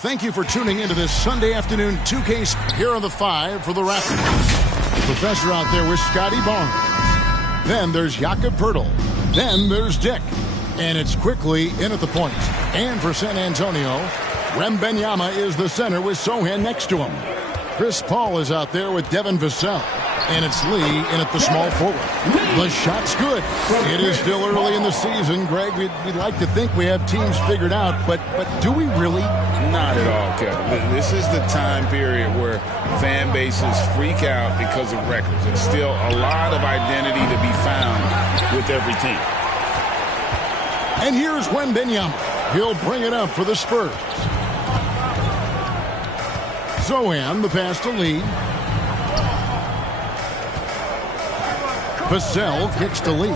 Thank you for tuning into this Sunday afternoon 2K here on the 5 for the Raptors. Professor out there with Scotty Barnes. Then there's Jakob Poeltl. Then there's Dick. And it's quickly in at the point. And for San Antonio, Wembanyama is the center with Sochan next to him. Chris Paul is out there with Devin Vassell. And it's Lee in at the small forward. The shot's good. It is still early in the season, Greg. We'd like to think we have teams figured out, but do we really? Not at all, Kevin. This is the time period where fan bases freak out because of records. It's still a lot of identity to be found with every team. And here's Wembanyama. He'll bring it up for the Spurs. Sochan, the pass to Lee. Vassell kicks to Lee.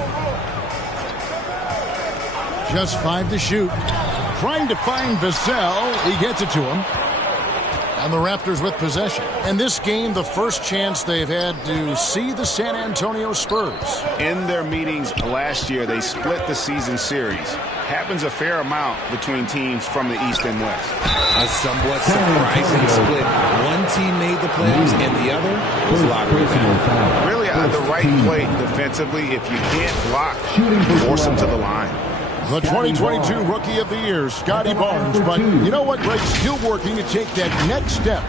Just 5 to shoot. Trying to find Vassell. He gets it to him. And the Raptors with possession. And this game, the first chance they've had to see the San Antonio Spurs. In their meetings last year, they split the season series. Happens a fair amount between teams from the East and West. A somewhat surprising split. One team made the playoffs and the other was lottery bound. Really at the right play defensively. If you can't block, force them to the line. The 2022 Rookie of the Year, Scotty Barnes. But you know what, Greg? Still working to take that next step.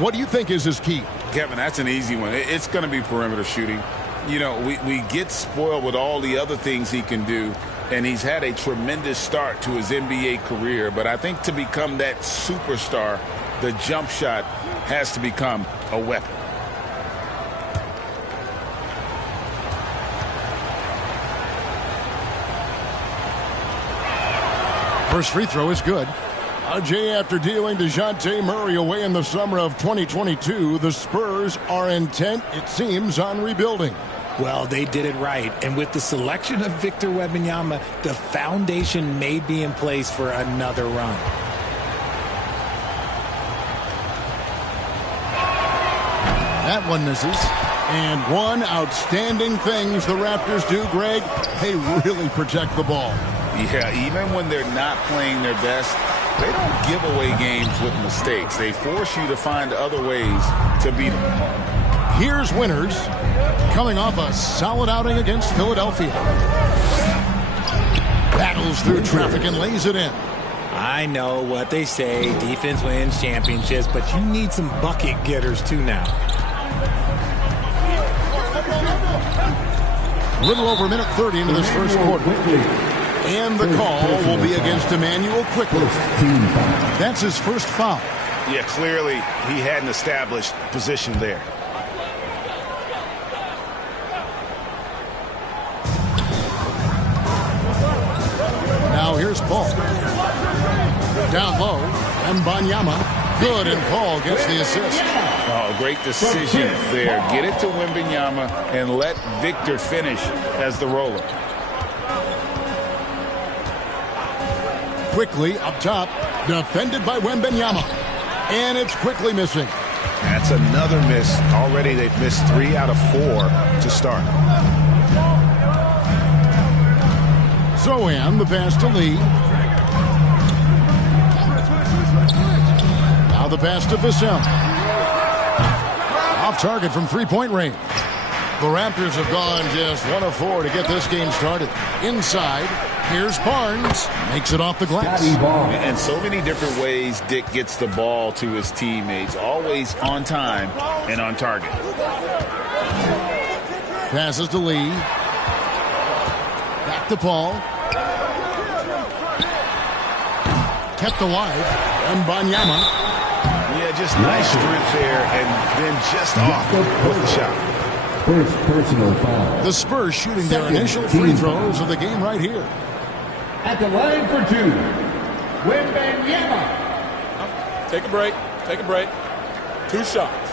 What do you think is his key? Kevin, that's an easy one. It's going to be perimeter shooting. You know, we get spoiled with all the other things he can do. And he's had a tremendous start to his NBA career. But I think to become that superstar, the jump shot has to become a weapon. First free throw is good. RJ, after dealing DeJounte Murray away in the summer of 2022, the Spurs are intent, it seems, on rebuilding. Well, they did it right. And with the selection of Victor Wembanyama, the foundation may be in place for another run. That one misses. And one outstanding things the Raptors do, Greg, they really protect the ball. Yeah, even when they're not playing their best, they don't give away games with mistakes. They force you to find other ways to beat them. Here's Winters, coming off a solid outing against Philadelphia. Battles through traffic and lays it in. I know what they say, defense wins championships, but you need some bucket getters too now. A little over a minute 30 into this first quarter. And the call will be against Emmanuel Quickly. That's his first foul. Yeah, clearly he hadn't established position there. Now here's Paul. Down low, Wembanyama. Good, and Paul gets the assist. Oh, great decision there. Get it to Wembanyama and let Victor finish as the roller. Quickly up top, defended by Wembanyama. And it's Quickly missing. That's another miss. Already they've missed 3 out of 4 to start. Sochan, the pass to Lee. Now the pass to Vassell. Off target from three-point range. The Raptors have gone just 1 of 4 to get this game started. Inside, here's Barnes. Makes it off the glass. And so many different ways Dick gets the ball to his teammates. Always on time and on target. Passes to Lee. Back to Paul. Kept alive. Wembanyama. Yeah, just nice strength there and then just off with the shot. First personal foul. The Spurs shooting their initial free throws of the game right here. At the line for 2, Wembanyama. Take a break. Take a break. 2 shots.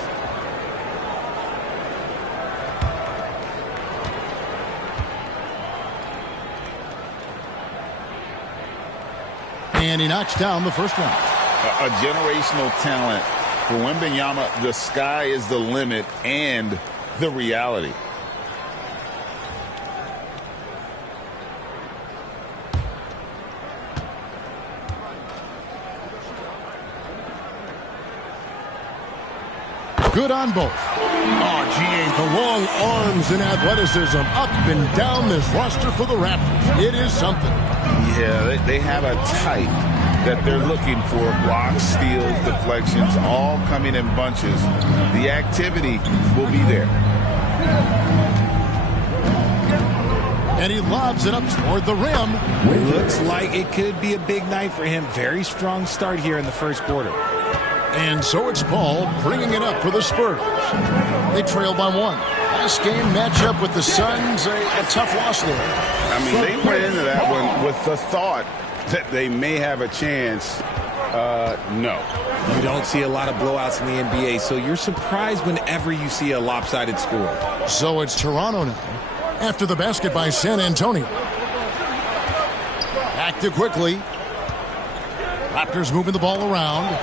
And he knocks down the first one. A generational talent. For Wembanyama, the sky is the limit and the reality. Good on both. Oh, gee, the long arms and athleticism up and down this roster for the Raptors. It is something. Yeah, they have a type that they're looking for. Blocks, steals, deflections, all coming in bunches. The activity will be there. And he lobs it up toward the rim. Looks like it could be a big night for him. Very strong start here in the first quarter. And so it's Paul bringing it up for the Spurs. They trail by 1. Last game matchup with the Suns, a tough loss there. I mean, they went into that one with the thought that they may have a chance. No. You don't see a lot of blowouts in the NBA, so you're surprised whenever you see a lopsided score. So it's Toronto now, after the basket by San Antonio. Active quickly. Raptors moving the ball around.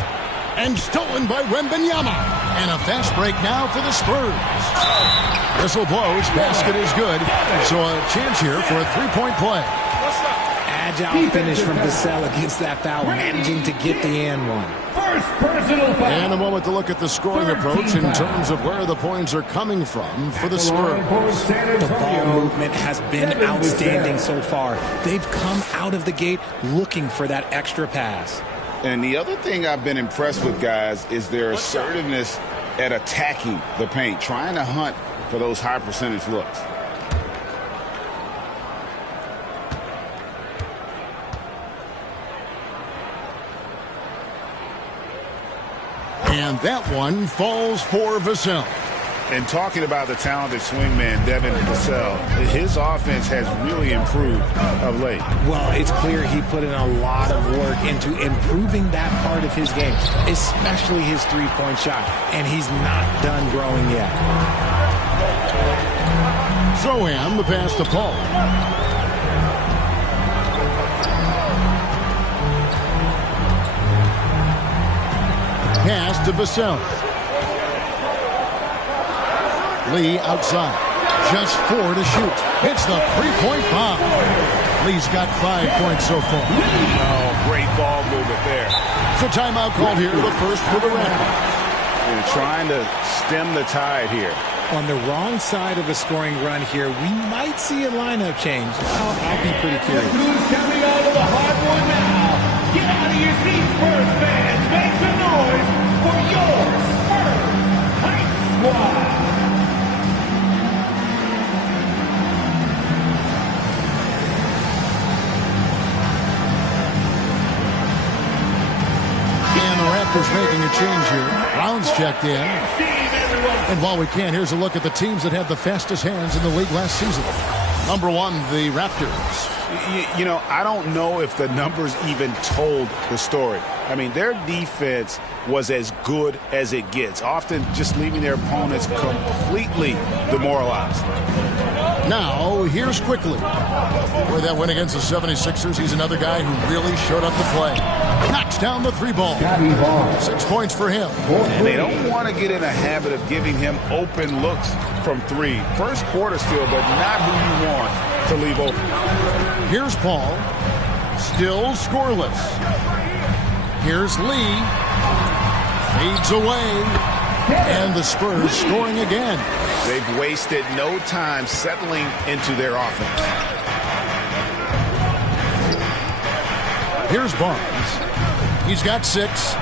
And stolen by Wembanyama. And a fast break now for the Spurs. Whistle blows. Basket is good. So a chance here for a three-point play. Agile finish from Vassell against that foul, managing to get the and one. First personal foul. And a moment to look at the scoring approach in terms of where the points are coming from for the Spurs. The ball movement has been outstanding so far. They've come out of the gate looking for that extra pass. And the other thing I've been impressed with, guys, is their assertiveness at attacking the paint, trying to hunt for those high percentage looks. And that one falls for Vassell. And talking about the talented swingman, Devin Vassell, his offense has really improved of late. Well, it's clear he put in a lot of work into improving that part of his game, especially his three-point shot, and he's not done growing yet. Zohan, the pass to Paul. Pass to Vassell. Lee outside. Just 4 to shoot. Hits the three-point bomb. Lee's got 5 points so far. Oh, great ball movement there. So timeout called here, the first for the Raptors. And trying to stem the tide here. On the wrong side of a scoring run here, we might see a lineup change. I'll be pretty curious. Who's coming out of the hardwood now? Get out of your seats, Spurs fans. Make some noise for your Spurs Hype Squad. Raptors making a change here. Brown's checked in. And while we can, here's a look at the teams that had the fastest hands in the league last season. Number 1, the Raptors. You know, I don't know if the numbers even told the story. I mean, their defense was as good as it gets, often just leaving their opponents completely demoralized. Now, here's Quickly. With that win against the 76ers, he's another guy who really showed up to play. Knocks down the 3-ball. 6 points for him. And they don't want to get in a habit of giving him open looks from 3. First quarter still, but not who you want to leave open. Here's Paul. Still scoreless. Here's Lee. Fades away. And the Spurs scoring again. They've wasted no time settling into their offense. Here's Barnes. He's got 6.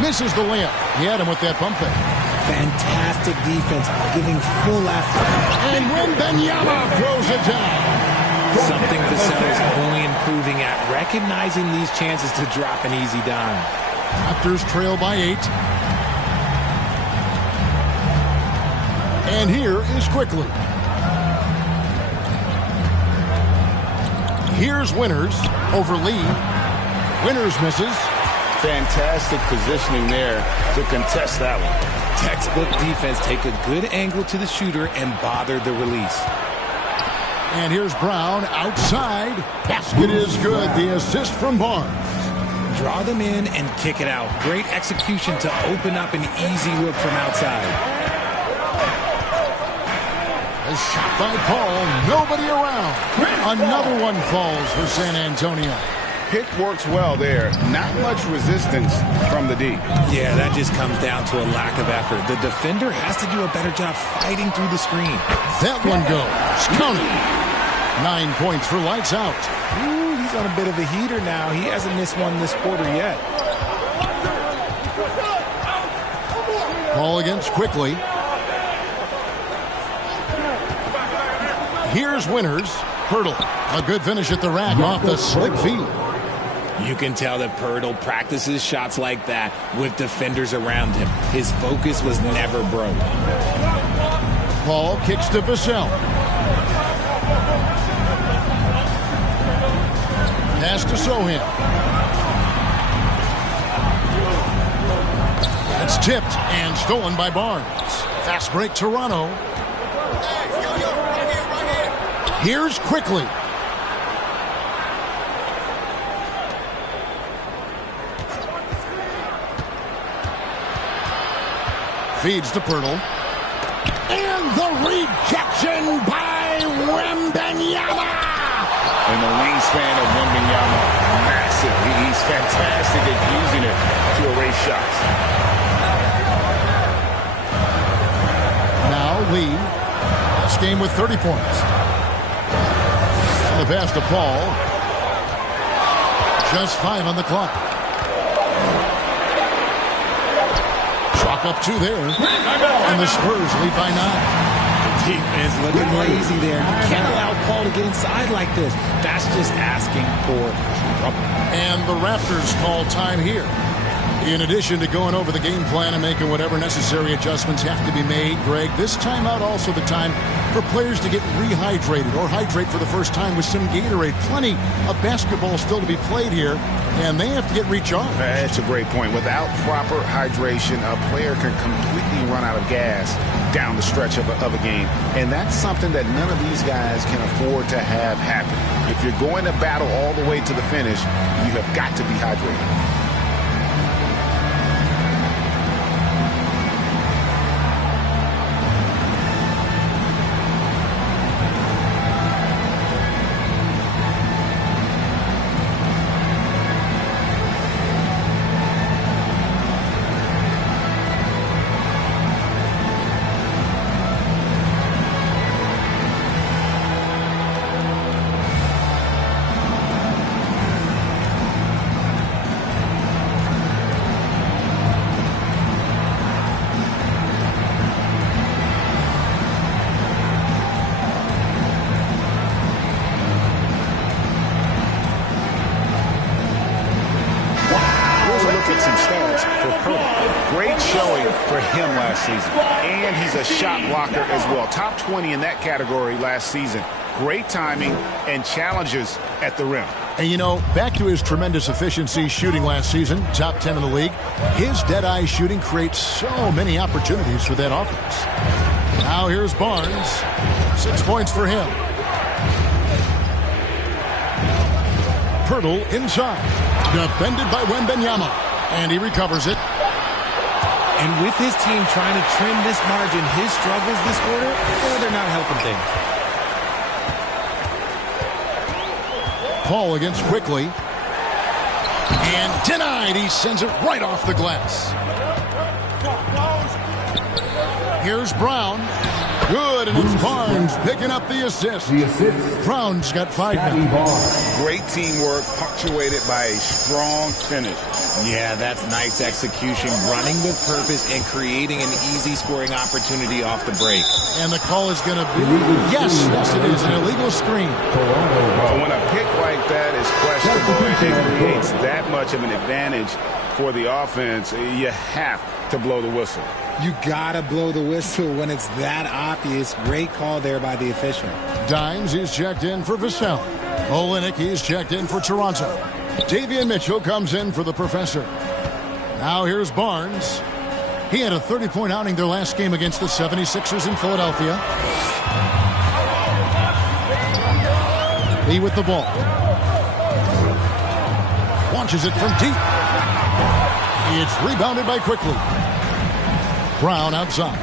Misses the layup. He had him with that pump fake. Fantastic defense, giving full effort. And Wembanyama throws it down. Something Vassell is only improving at, recognizing these chances to drop an easy dime. Raptors trail by 8. And here is Quickly. Here's Winters over Lee. Winters misses. Fantastic positioning there to contest that one. Textbook defense, take a good angle to the shooter and bother the release. And here's Brown outside. Basket is good. The assist from Barnes. Draw them in and kick it out. Great execution to open up an easy look from outside. A shot by Paul. Nobody around. Another one falls for San Antonio. Pick works well there. Not much resistance from the D. Yeah, that just comes down to a lack of effort. The defender has to do a better job fighting through the screen. That one goes. Counted. 9 points for lights out. Ooh, he's on a bit of a heater now. He hasn't missed one this quarter yet. Ball against quickly. Here's Winters. Pirtle. A good finish at the rack off the slick feed. You can tell that Pirtle practices shots like that with defenders around him. His focus was never broke. Paul kicks to Vassell. Pass to Sohan. That's tipped and stolen by Barnes. Fast break Toronto. Here's quickly. Feeds to Pirtle. And the rejection by Wembanyama. And the wingspan of Wembanyama, massive. He's fantastic at using it to erase shots. Now Lee. This game with 30 points. And the pass to Paul. Just 5 on the clock. Chalk up 2 there. And the Spurs lead by 9. Defense looking lazy there. You can't allow Paul to get inside like this. That's just asking for trouble. And the Raptors call time here. In addition to going over the game plan and making whatever necessary adjustments have to be made, Greg, this timeout also the time for players to get rehydrated or hydrate for the first time with some Gatorade. Plenty of basketball still to be played here, and they have to get recharged. That's a great point. Without proper hydration, a player can completely run out of gas down the stretch of a game. And that's something that none of these guys can afford to have happen. If you're going to battle all the way to the finish, you have got to be hydrated. And he's a shot blocker as well. Top 20 in that category last season. Great timing and challenges at the rim. And, you know, back to his tremendous efficiency shooting last season, top 10 in the league, his dead-eye shooting creates so many opportunities for that offense. Now here's Barnes. 6 points for him. Pirtle inside. Defended by Wembanyama. And he recovers it. And with his team trying to trim this margin, his struggles this quarter, they're not helping things. Paul against quickly. And denied. He sends it right off the glass. Here's Brown. Good, and it's Barnes picking up the assist. Brown's got 5 now. Great teamwork, punctuated by a strong finish. Yeah, that's nice execution, running with purpose and creating an easy scoring opportunity off the break. And the call is going to be, yes, it is, an illegal screen. Well, when a pick like that is questionable and it creates that much of an advantage for the offense, you have to blow the whistle. You gotta blow the whistle when it's that obvious. Great call there by the official. Dimes, he's checked in for Vassell. Olynyk, he's checked in for Toronto. Davion Mitchell comes in for the professor. Now here's Barnes. He had a 30-point outing their last game against the 76ers in Philadelphia. Lee with the ball. Launches it from deep. It's rebounded by quickly. Brown outside.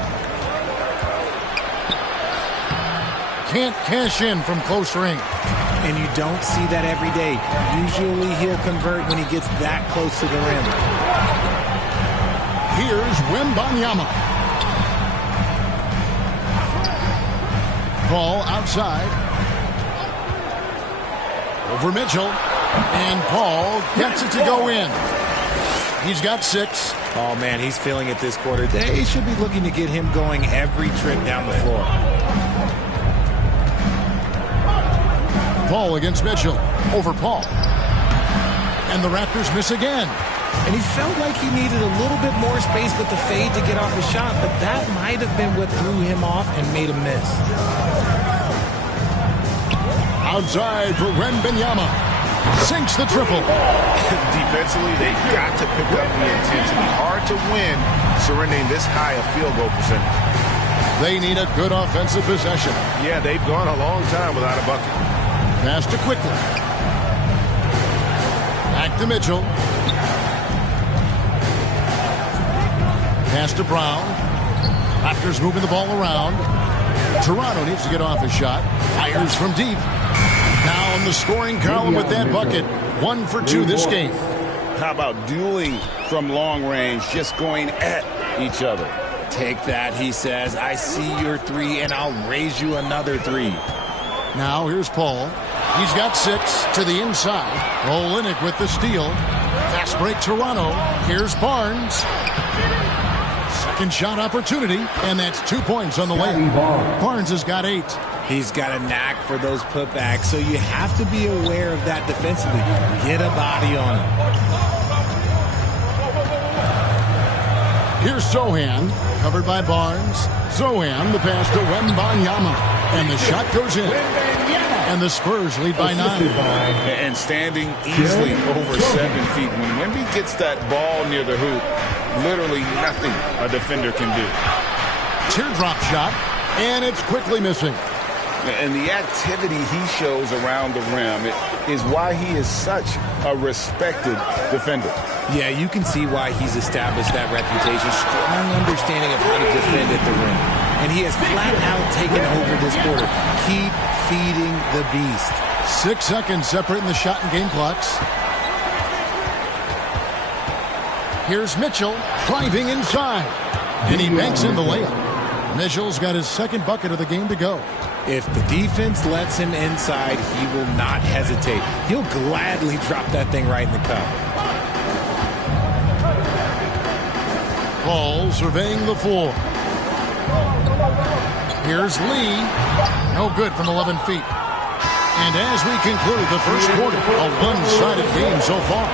can't cash in from close range. And you don't see that every day. Usually he'll convert when he gets that close to the rim. Here's Wembanyama. Paul outside. Over Mitchell. And Paul gets it to go in. He's got 6. Oh, man, he's feeling it this quarter. They should be looking to get him going every trip down the floor. Paul against Mitchell. Over Paul. And the Raptors miss again. And he felt like he needed a little bit more space with the fade to get off a shot, but that might have been what threw him off and made him miss. Outside for Wembanyama. Sinks the triple. Defensively, they've got to pick up the intensity. Hard to win surrendering this high a field goal percentage. They need a good offensive possession. Yeah, they've gone a long time without a bucket. Pass to quickly. Back to Mitchell. Pass to Brown. Raptors moving the ball around. Toronto needs to get off a shot. Fires from deep. Now in the scoring column with that bucket. 1 for 2 this game. How about dueling from long range, just going at each other? Take that, he says. I see your 3, and I'll raise you another 3. Now here's Paul. He's got 6 to the inside. Olynyk with the steal. Fast break Toronto. Here's Barnes. Second shot opportunity, and that's 2 points on the layup. Barnes has got 8. He's got a knack for those putbacks, so you have to be aware of that defensively. Get a body on him. Here's Sohan, covered by Barnes. Sohan, the pass to Wembanyama, and the shot goes in. And the Spurs lead by 9. And standing easily over 7 feet. When Wemby gets that ball near the hoop, literally nothing a defender can do. Teardrop shot, and it's quickly missing. And the activity he shows around the rim is why he is such a respected defender. Yeah, you can see why he's established that reputation. Strong understanding of how to defend at the rim. And he has flat out taken over this quarter. Keep feeding the beast. 6 seconds separating the shot and game clocks. Here's Mitchell driving inside. And he banks in the layup. Mitchell's got his second bucket of the game to go. If the defense lets him inside, he will not hesitate. He'll gladly drop that thing right in the cup. Paul surveying the floor. Here's Lee. No good from 11 feet. And as we conclude the first quarter, a one-sided game so far.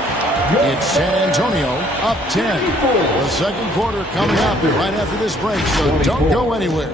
It's San Antonio up 10. The second quarter coming up right after this break, so don't go anywhere.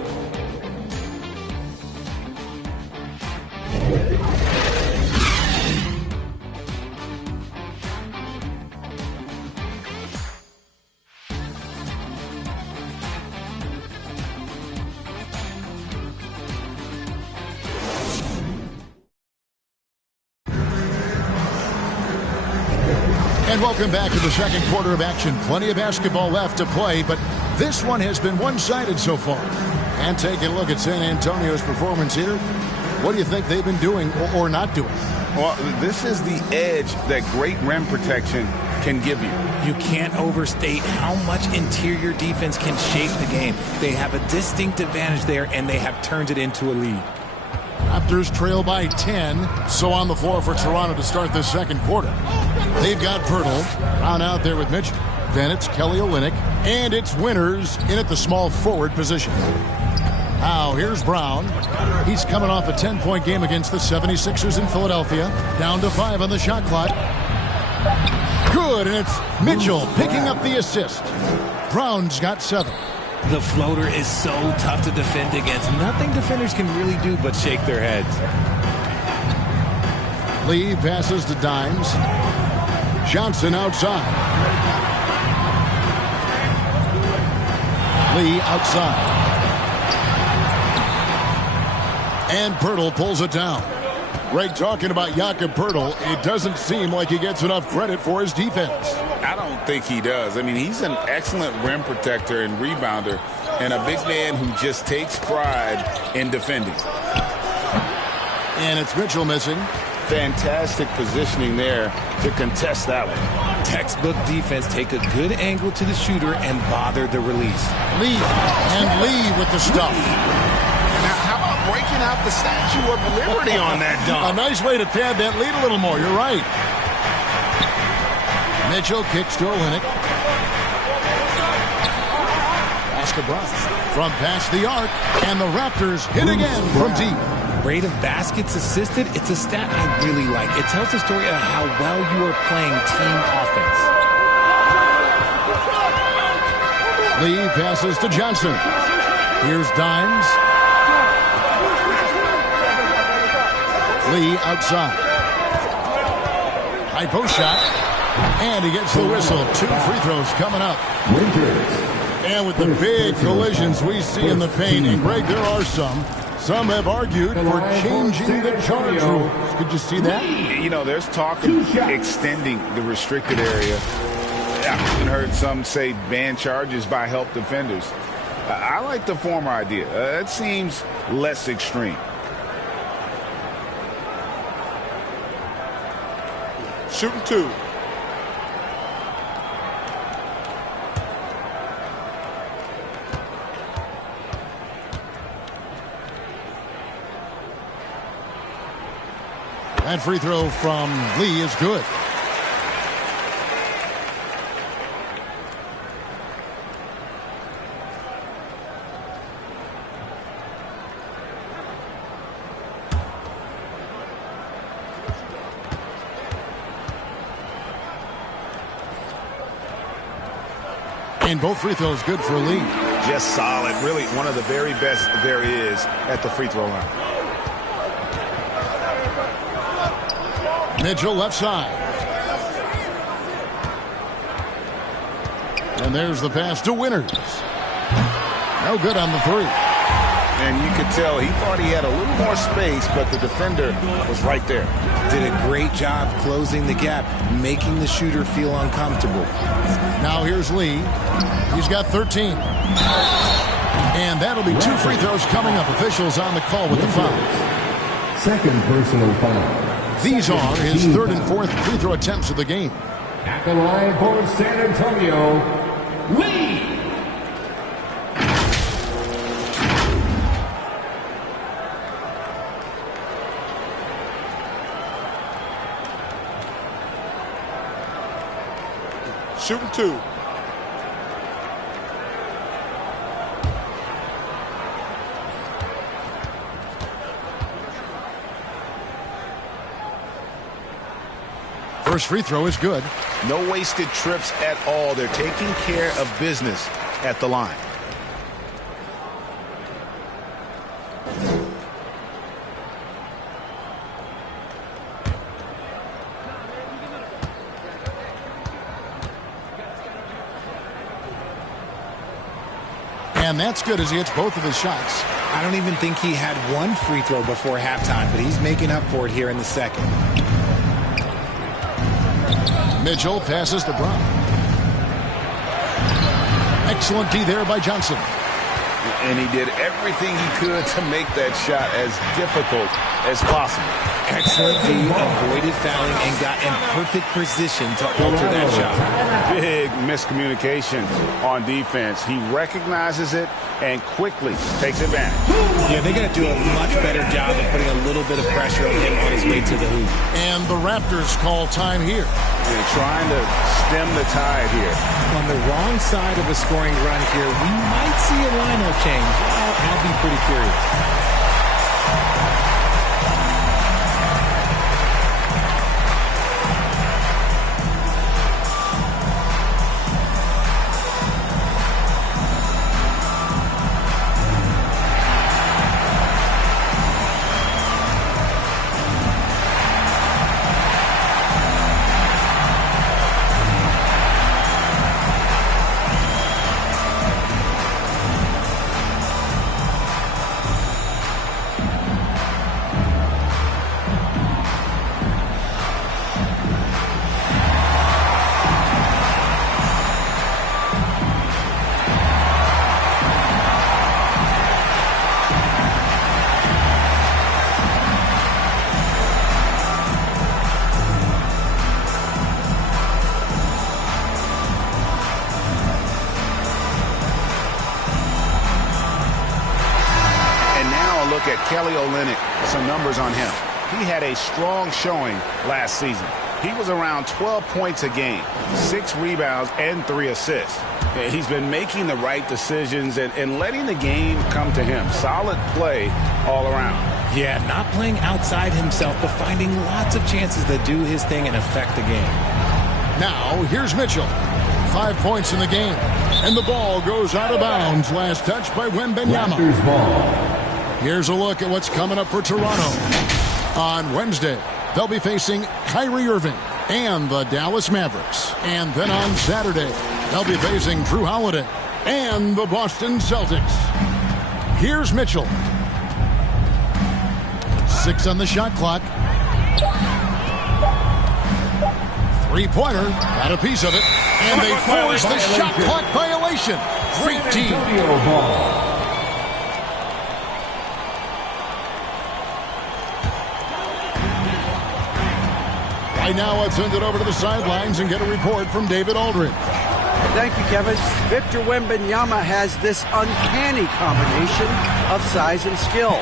And welcome back to the second quarter of action. Plenty of basketball left to play, but this one has been one-sided so far. And taking a look at San Antonio's performance here, what do you think they've been doing or not doing? Well, this is the edge that great rim protection can give you. You can't overstate how much interior defense can shape the game. They have a distinct advantage there, and they have turned it into a lead. Raptors trail by 10, so on the floor for Toronto to start this second quarter. They've got Pirtle, Brown out there with Mitchell. Then it's Kelly Olynyk, and it's Winters in at the small forward position. Now here's Brown. He's coming off a 10-point game against the 76ers in Philadelphia. Down to 5 on the shot clock. Good, and it's Mitchell picking up the assist. Brown's got 7. The floater is so tough to defend against. Nothing defenders can really do but shake their heads. Lee passes to Dimes. Johnson outside. Lee outside. And Pirtle pulls it down. Greg, talking about Jakob Pirtle, it doesn't seem like he gets enough credit for his defense. I don't think he does. I mean, he's an excellent rim protector and rebounder, and a big man who just takes pride in defending. And it's Mitchell missing. Fantastic positioning there to contest that one. Textbook defense. Take a good angle to the shooter and bother the release. Lee. And Lee with the stuff. Now, how about breaking out the Statue of Liberty on that dunk? A nice way to pad that lead a little more. You're right. Mitchell kicks to Olynyk. Pass to Brown. From past the arc. And the Raptors hit again from deep. Rate of baskets assisted, it's a stat I really like. It tells the story of how well you are playing team offense. Lee passes to Johnson. Here's Dimes. Lee outside. High post shot. And he gets the whistle. 2 free throws coming up. And with the big collisions we see in the paint, and Greg, there are some. Some have argued for changing the charge rules. Could you see that? You know, there's talk of extending the restricted area. I've even heard some say ban charges by help defenders. I like the former idea. It seems less extreme. Shooting 2. That free throw from Lee is good. And both free throws good for Lee. Just solid. Really one of the very best there is at the free throw line. Mitchell left side. And there's the pass to Winters. No good on the 3. And you could tell he thought he had a little more space, but the defender was right there. Did a great job closing the gap, making the shooter feel uncomfortable. Now here's Lee. He's got 13. And that'll be 2 free throws coming up. Officials on the call with the foul. Second personal foul. These are his 3rd and 4th free throw attempts of the game. At the line for San Antonio, Lee. Shooting 2. First free throw is good. No wasted trips at all. They're taking care of business at the line. And that's good as he hits both of his shots. I don't even think he had one free throw before halftime, but he's making up for it here in the second. Mitchell passes to Brown. Excellent D there by Johnson. And he did everything he could to make that shot as difficult as possible. Excellent D, avoided fouling, and got in perfect position to alter that shot. Big miscommunication on defense. He recognizes it and quickly takes advantage. Yeah, they're going to do a much better job of putting a little bit of pressure on him on his way to the hoop. And the Raptors call time here. They're trying to stem the tide here. On the wrong side of a scoring run here, we might see a lineup change. I'll be pretty curious. Kelly Olynyk some numbers on him. He had a strong showing last season. He was around 12 points a game, 6 rebounds, and 3 assists. He's been making the right decisions and letting the game come to him. Solid play all around. Yeah, not playing outside himself, but finding lots of chances to do his thing and affect the game. Now, here's Mitchell. 5 points in the game. And the ball goes out of bounds. Last touch by Wembanyama. Here's a look at what's coming up for Toronto. On Wednesday, they'll be facing Kyrie Irving and the Dallas Mavericks. And then on Saturday, they'll be facing Drew Holiday and the Boston Celtics. Here's Mitchell. 6 on the shot clock. Three-pointer, got a piece of it. And they force the shot clock violation. Great team. Right now, let's send it over to the sidelines and get a report from David Aldridge. Thank you, Kevin. Victor Wembanyama has this uncanny combination of size and skill.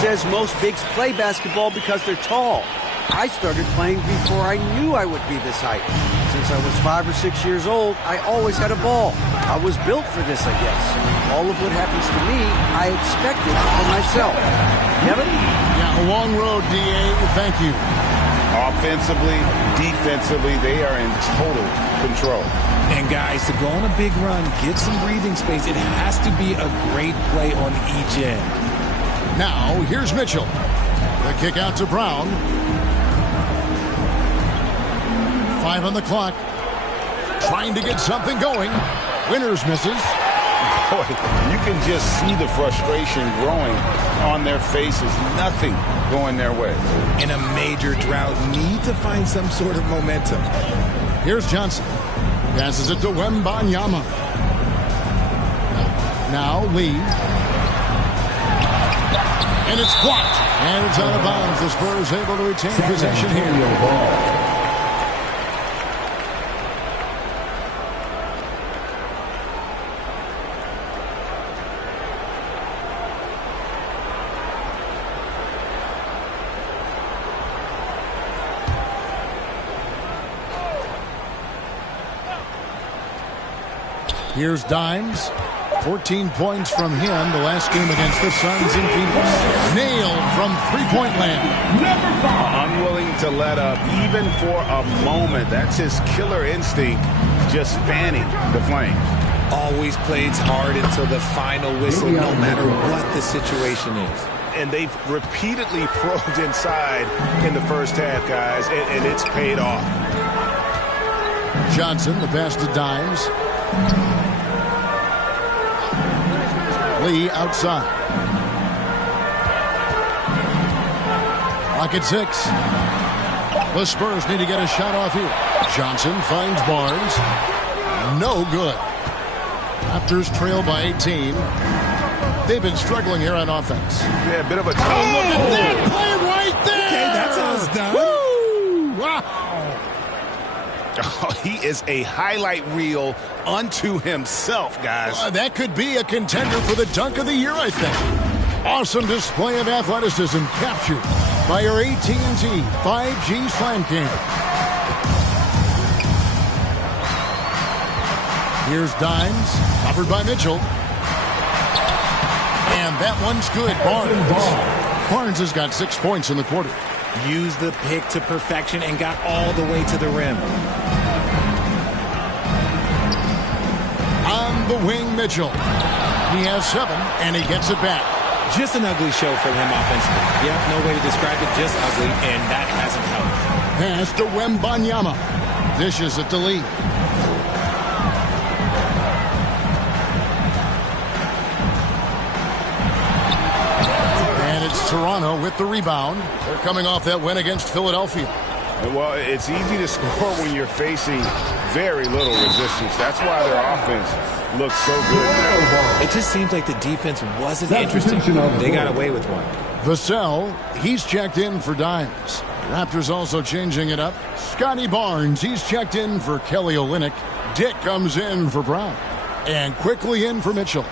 Says most bigs play basketball because they're tall. I started playing before I knew I would be this height. Since I was 5 or 6 years old, I always had a ball. I was built for this, I guess. All of what happens to me, I expected for myself. Kevin? Yeah, a long road, D.A. Thank you. Offensively, defensively, they are in total control. And guys, to go on a big run, get some breathing space, it has to be a great play on each end. Now, here's Mitchell. The kick out to Brown. 5 on the clock. Trying to get something going. Winters misses. Boy, you can just see the frustration growing on their faces. Nothing going their way. In a major drought, need to find some sort of momentum. Here's Johnson. Passes it to Wembanyama. Now Lee. And it's blocked. And it's out of bounds. The Spurs able to retain possession here. Here's Dimes. 14 points from him the last game against the Suns in Phoenix. Nailed from three-point land. Unwilling to let up even for a moment. That's his killer instinct, just fanning the flames. Always plays hard until the final whistle, no matter what the situation is. And they've repeatedly probed inside in the first half, guys, and it's paid off. Johnson, the pass to Dimes. Lee outside. Clock at 6. The Spurs need to get a shot off here. Johnson finds Barnes. No good. Raptors trail by 18. They've been struggling here on offense. Yeah, a bit of a... Oh, look at that play right there! Okay, that's how it's done. Woo! Wow! Oh, he is a highlight reel unto himself, guys. That could be a contender for the dunk of the year, I think. Awesome display of athleticism captured by our AT&T 5G Slam King. Here's Dimes, covered by Mitchell. And that one's good. Barnes has got 6 points in the quarter. Used the pick to perfection and got all the way to the rim. On the wing, Mitchell. He has 7, and he gets it back. Just an ugly show from him offensively. Yeah, no way to describe it, just ugly, and that hasn't helped. Pass to Wembanyama. Dishes it to Lee. And it's Toronto with the rebound. They're coming off that win against Philadelphia. Well, it's easy to score when you're facing very little resistance. That's why their offense looks so good now. It just seems like the defense wasn't interested. They got away with one. Vassell, he's checked in for Dimes. Raptors also changing it up. Scotty Barnes, he's checked in for Kelly Olynyk. Dick comes in for Brown. And quickly in for Mitchell.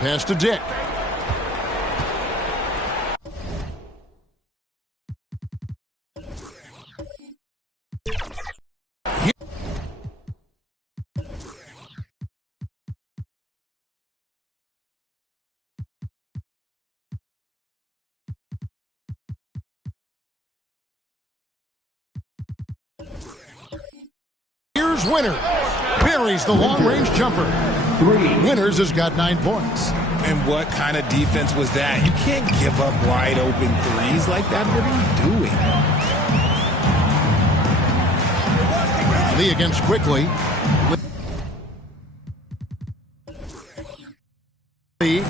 Pass to Dick. Here's Winters. Buries the long-range jumper. Winters has got 9 points. And what kind of defense was that? You can't give up wide open threes like that. What are you doing? Lee against Quickly. Lee.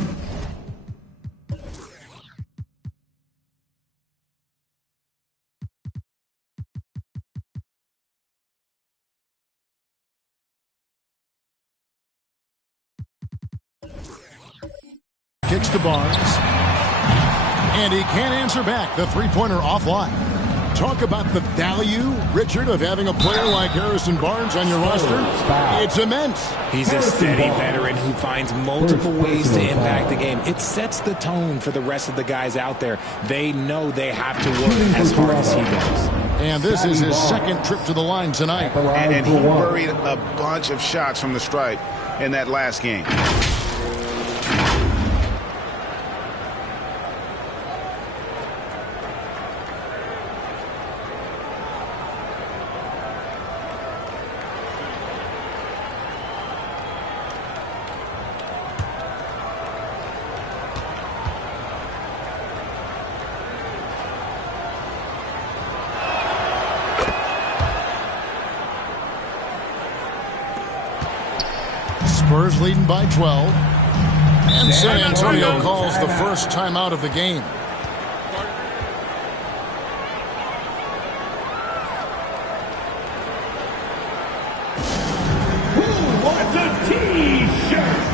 Kicks to Barnes. And he can't answer back. The three-pointer offline. Talk about the value, Richard, of having a player like Harrison Barnes on your roster. It's immense. He's a steady veteran who finds multiple ways to impact the game. It sets the tone for the rest of the guys out there. They know they have to work as hard as he does. And this is his second trip to the line tonight. And he buried a bunch of shots from the stripe in that last game. Spurs leading by 12. And San Antonio calls the first timeout of the game. Who wants a T-shirt?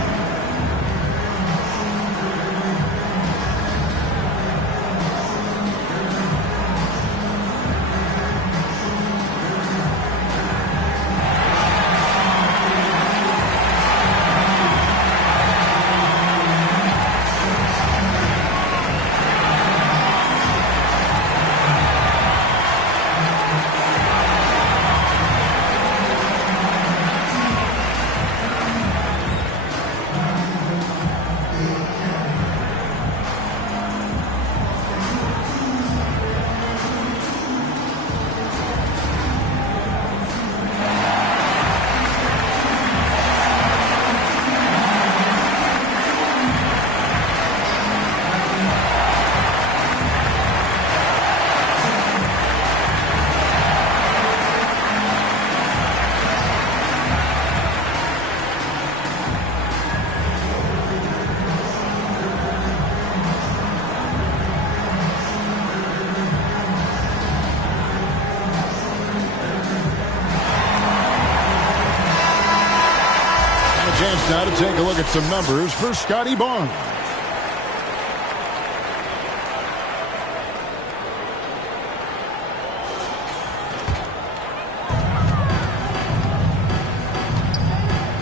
Now to take a look at some numbers for Scotty Barnes.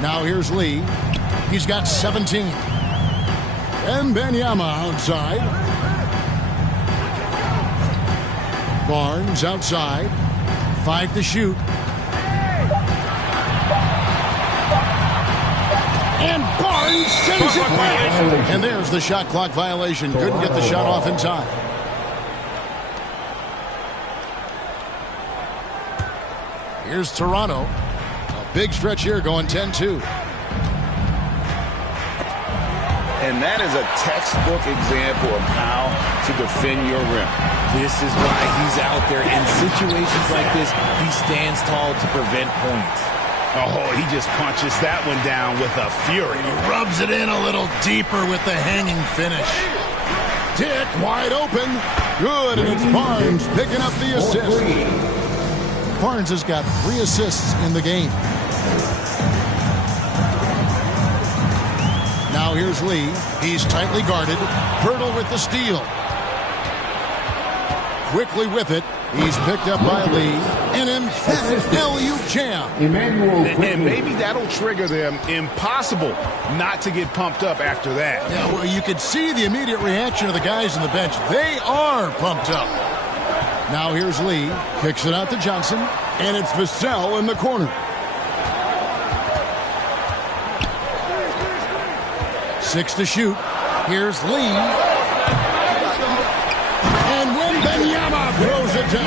Now here's Lee. He's got 17. And Benyama outside. Barnes outside. 5 to shoot. And Barnes sends it back. And there's the shot clock violation. Couldn't get the shot off in time. Here's Toronto. A big stretch here going 10-2. And that is a textbook example of how to defend your rim. This is why he's out there. In situations like this, he stands tall to prevent points. Oh, he just punches that one down with a fury. He rubs it in a little deeper with the hanging finish. Dick wide open. Good, and it's Barnes picking up the assist. Barnes has got 3 assists in the game. Now here's Lee. He's tightly guarded. Pirtle with the steal. Quickly with it. He's picked up by Lee. An emphatic LU jam. And maybe that'll trigger them. Impossible not to get pumped up after that. Yeah, well, you could see the immediate reaction of the guys on the bench. They are pumped up. Now here's Lee. Kicks it out to Johnson. And it's Vassell in the corner. 6 to shoot. Here's Lee. And Wembanyama throws it down.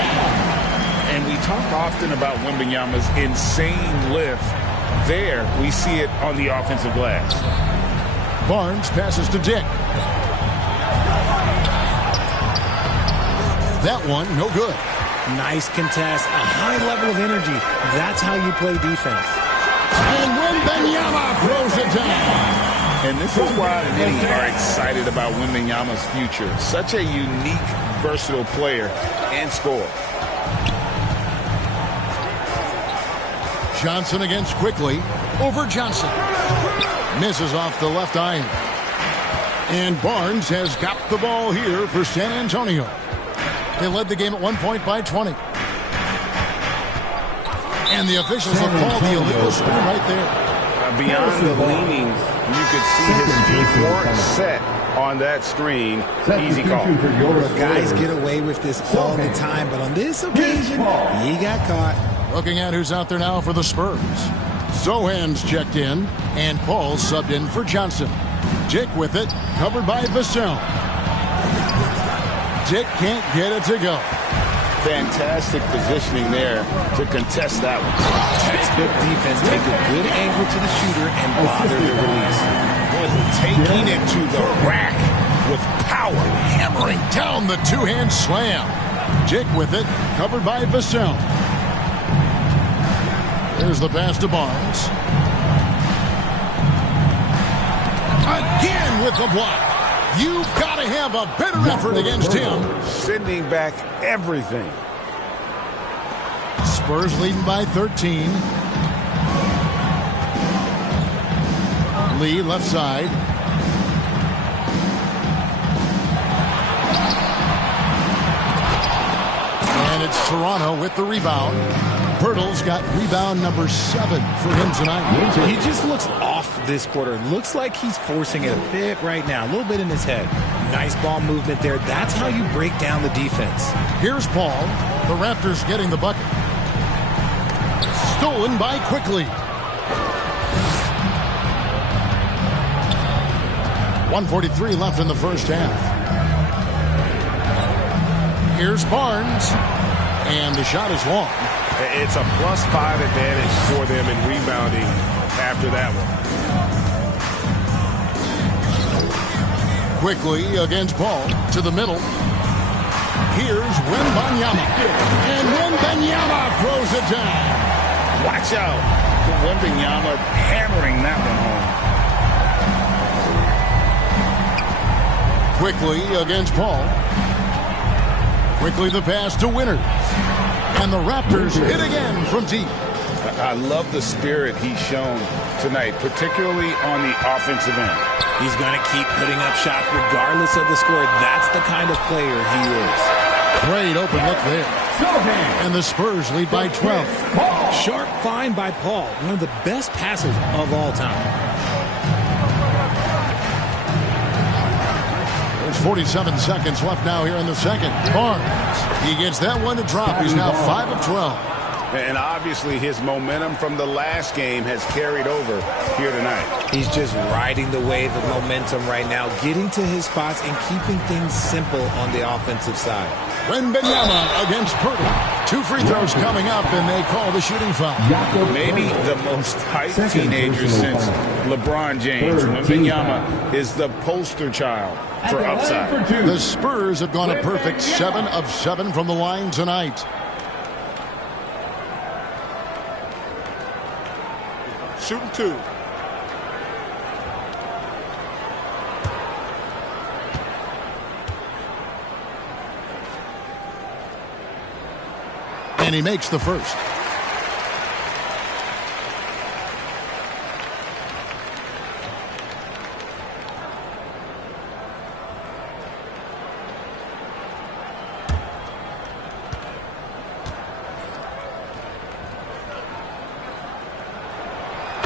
And we talk often about Wembanyama's insane lift. There, we see it on the offensive glass. Barnes passes to Dick. That one, no good. Nice contest, a high level of energy. That's how you play defense. And Wembanyama throws it down. And this is why many are excited about Wembanyama's future. Such a unique, versatile player and scorer. Johnson against Quickly. Over Johnson. Misses off the left iron. And Barnes has got the ball here for San Antonio. They led the game at 1 point by 20. And the officials have called the illegal screen right there. Beyond the leaning, you could see his feet weren't set on that screen. Easy call. Guys get away with this all the time, but on this occasion, he got caught. Looking at who's out there now for the Spurs. Zohan's checked in, and Paul's subbed in for Johnson. Dick with it, covered by Vassell. Dick can't get it to go. Fantastic positioning there to contest that one. Textbook defense. Take a good angle to the shooter and bother the release. Taking it to the rack with power. Hammering down the two-hand slam. Dick with it, covered by Vassell. There's the pass to Barnes. Again with the block. You've got to have a better effort against him. Sending back everything. Spurs leading by 13. Lee left side. And it's Toronto with the rebound. Pirtle's got rebound number 7 for him tonight. He just looks off this quarter. Looks like he's forcing it a bit right now. A little bit in his head. Nice ball movement there. That's how you break down the defense. Here's Paul. The Raptors getting the bucket. Stolen by Quickly. 1:43 left in the first half. Here's Barnes. And the shot is long. It's a +5 advantage for them in rebounding after that one. Quickly against Paul to the middle. Here's Wembanyama. And Wembanyama throws it down. Watch out. Wembanyama hammering that one home. Quickly against Paul. Quickly the pass to Winters. And the Raptors hit again from deep. I love the spirit he's shown tonight, particularly on the offensive end. He's going to keep putting up shots regardless of the score. That's the kind of player he is. Great open look there. And the Spurs lead by 12. Sharp find by Paul. One of the best passers of all time. There's 47 seconds left now here in the second. Barnes. He gets that one to drop. He's now 5 of 12. And obviously his momentum from the last game has carried over here tonight. He's just riding the wave of momentum right now, getting to his spots and keeping things simple on the offensive side. Wembanyama against Pirtle. 2 free throws coming up, and they call the shooting foul. Maybe the most hyped teenager since LeBron James. Wembanyama is the poster child for upside. The Spurs have gone a perfect 7 of 7 from the line tonight. Shooting 2. And he makes the first.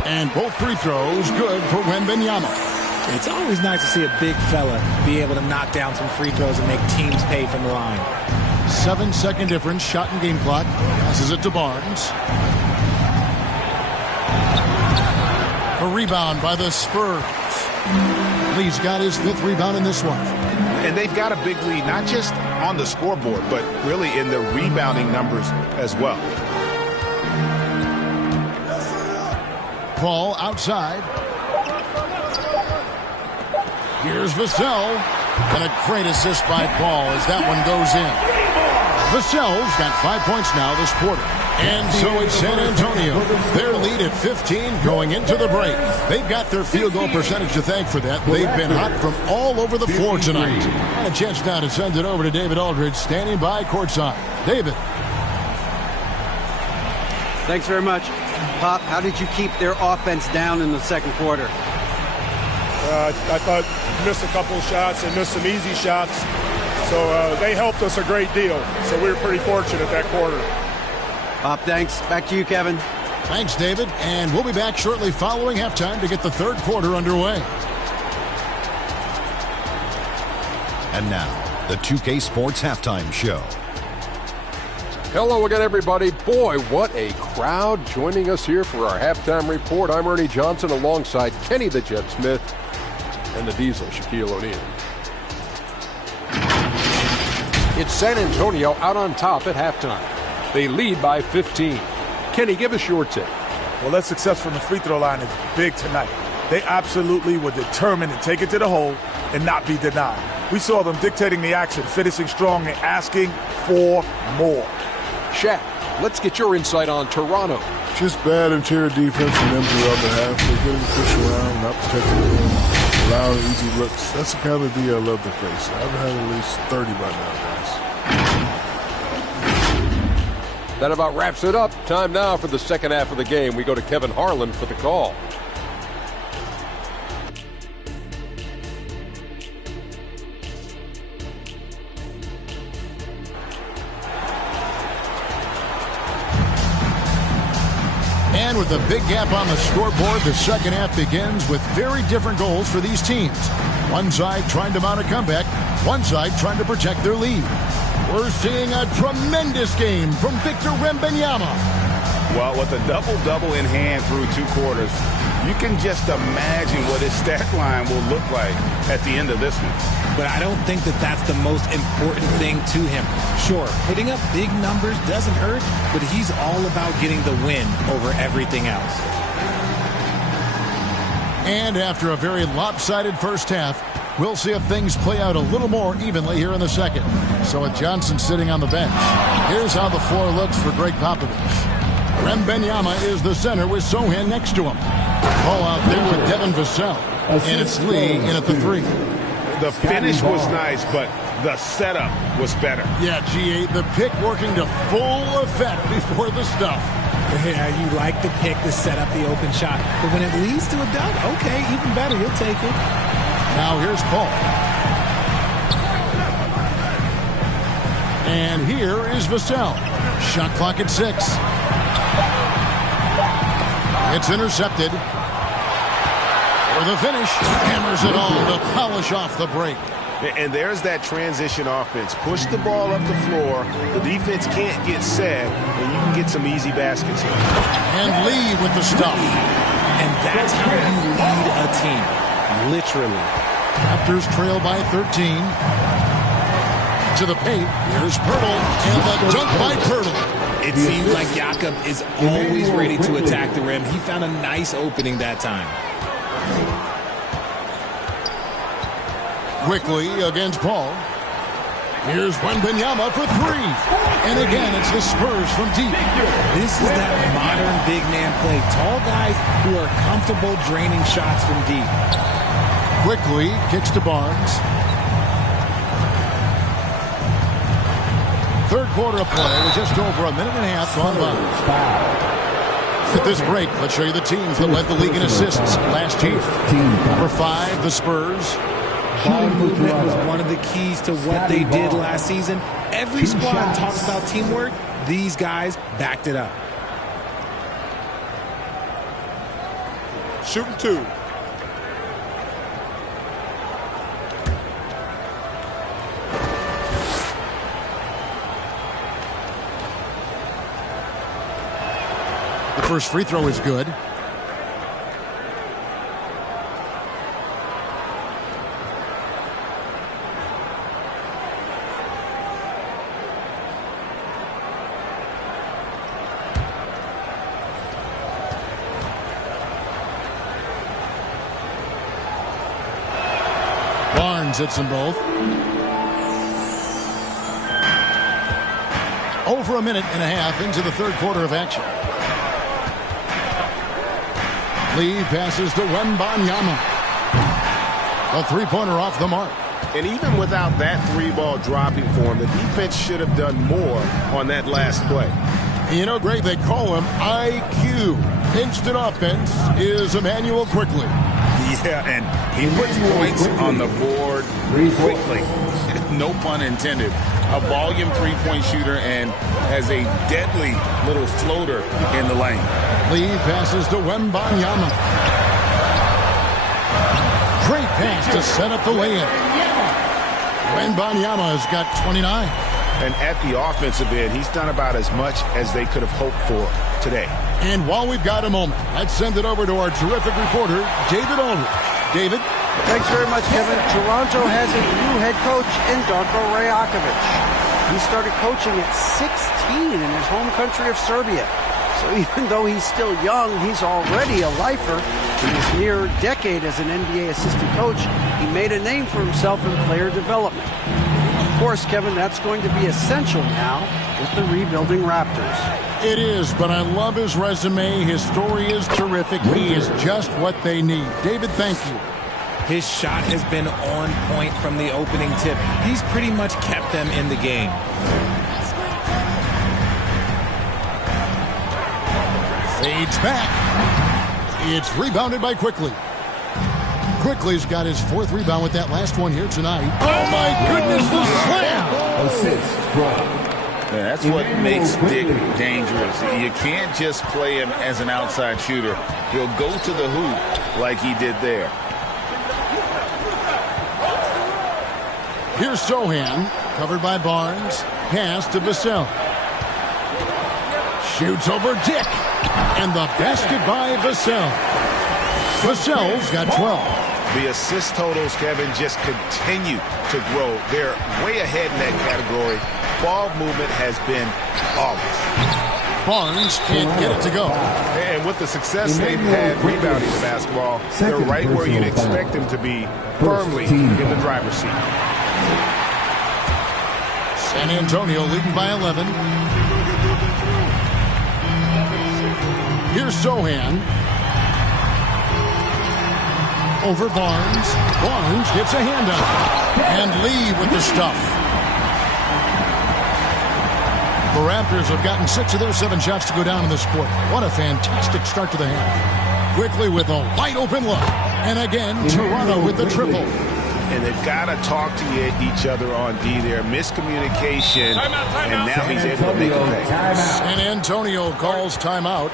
And both free throws good for Wembanyama. It's always nice to see a big fella be able to knock down some free throws and make teams pay from the line. 7-second difference, shot and game clock. Passes it to Barnes. A rebound by the Spurs. Lee's got his 5th rebound in this one. And they've got a big lead, not just on the scoreboard, but really in the rebounding numbers as well. Paul outside. Here's Vassell. And a great assist by Paul as that one goes in. Vassell's got 5 points now this quarter. And so it's San Antonio. Their lead at 15 going into the break. They've got their field goal percentage to thank for that. They've been hot from all over the floor tonight. And a chance now to send it over to David Aldridge standing by courtside. David. Thanks very much. Pop, how did you keep their offense down in the second quarter? I thought missed a couple of shots and missed some easy shots. So they helped us a great deal. So we were pretty fortunate that quarter. Pop, thanks. Back to you, Kevin. Thanks, David. And we'll be back shortly following halftime to get the third quarter underway. And now, the 2K Sports Halftime Show. Hello again, everybody. Boy, what a crowd joining us here for our halftime report. I'm Ernie Johnson alongside Kenny the Jet Smith and the Diesel, Shaquille O'Neal. It's San Antonio out on top at halftime. They lead by 15. Kenny, give us your take. Well, that success from the free throw line is big tonight. They absolutely were determined to take it to the hole and not be denied. We saw them dictating the action, finishing strong and asking for more. Shaq, let's get your insight on Toronto. Just bad interior defense from them throughout the half. They're getting pushed around, not protecting the rim, allowing easy looks. That's the kind of D I love to face. I've had at least 30 by now, guys. That about wraps it up. Time now for the second half of the game. We go to Kevin Harlan for the call. And with a big gap on the scoreboard, the second half begins with very different goals for these teams. One side trying to mount a comeback, one side trying to protect their lead. We're seeing a tremendous game from Victor Wembanyama. Well, with a double-double in hand through 2 quarters, you can just imagine what his stat line will look like at the end of this one. But I don't think that that's the most important thing to him. Sure, putting up big numbers doesn't hurt, but he's all about getting the win over everything else. And after a very lopsided first half, we'll see if things play out a little more evenly here in the second. So with Johnson sitting on the bench, here's how the floor looks for Greg Popovich. Wembanyama is the center with Sohan next to him. Ball out there with Devin Vassell. And it's Lee in at the 3. The finish was nice, but the setup was better. Yeah, G8, the pick working to full effect before the stuff. Yeah, you like the pick to set up the open shot. But when it leads to a dunk, okay, even better, you'll take it. Now here's Paul. And here is Vassell. Shot clock at 6. It's intercepted. For the finish, hammers it all to polish off the break. And there's that transition offense. Push the ball up the floor. The defense can't get set, and you can get some easy baskets here. And Lee with the stuff. And that's how you lead a team. Literally. Raptors trail by 13. To the paint. Here's Pirtle. And the dunk by Pirtle. It seems like Jakob is always ready to attack the rim. He found a nice opening that time. Quickly against Paul. Here's Wembanyama for 3. And again, it's the Spurs from deep. This is that modern big man play. Tall guys who are comfortable draining shots from deep. Quickly kicks to Barnes. Third quarter of play with just over a minute and a half gone by. At this break, let's show you the teams that led the league in assists last year. Number 5, the Spurs. Ball movement was one of the keys to what they did last season. Every squad talks about teamwork. These guys backed it up. Shooting 2. The first free throw is good. Barnes hits them both. Over a minute and a half into the third quarter of action. Lee passes to Wembanyama. A three-pointer off the mark. And even without that 3-ball dropping for him, the defense should have done more on that last play. You know, Greg, they call him IQ. Instant offense is Emmanuel Quickly. Yeah, and he puts points on the board quickly. No pun intended. A volume three-point shooter and has a deadly little floater in the lane. Lee passes to Wembanyama. Great pass to set up the lay-in. Wembanyama has got 29. And at the offensive end, he's done about as much as they could have hoped for today. And while we've got a moment, let's send it over to our terrific reporter, David Aldridge. David? Thanks very much, Kevin. Toronto has a new head coach in Darko Rajakovic. He started coaching at 16 in his home country of Serbia. So even though he's still young, he's already a lifer. In his near decade as an NBA assistant coach, he made a name for himself in player development. Of course, Kevin, that's going to be essential now with the rebuilding Raptors. It is, but I love his resume. His story is terrific. He is just what they need. David, thank you. His shot has been on point from the opening tip. He's pretty much kept them in the game. Fades back. It's rebounded by Quickly. Quickly's got his fourth rebound with that last one here tonight. Oh, my goodness, the slam! Assist from... Yeah, that's what makes Dick dangerous. You can't just play him as an outside shooter. He'll go to the hoop like he did there. Here's Sohan, covered by Barnes. Pass to Vassell. Shoots over Dick. And the basket by Vassell. Vassell's got 12. The assist totals, Kevin, just continue to grow. They're way ahead in that category. Ball movement has been flawless. Barnes can't get it to go. And with the success they've had rebounding the basketball, they're right where you'd expect them to be, firmly in the driver's seat. San Antonio leading by 11. Here's Sohan. Over Barnes. Barnes gets a hand up. And Lee with the stuff. The Raptors have gotten 6 of their 7 shots to go down in this quarter. What a fantastic start to the half. Quickly with a wide open look. And again, Toronto with the triple. And they've got to talk to each other on D there. Miscommunication. And now he's able to make a pay. San Antonio calls timeout.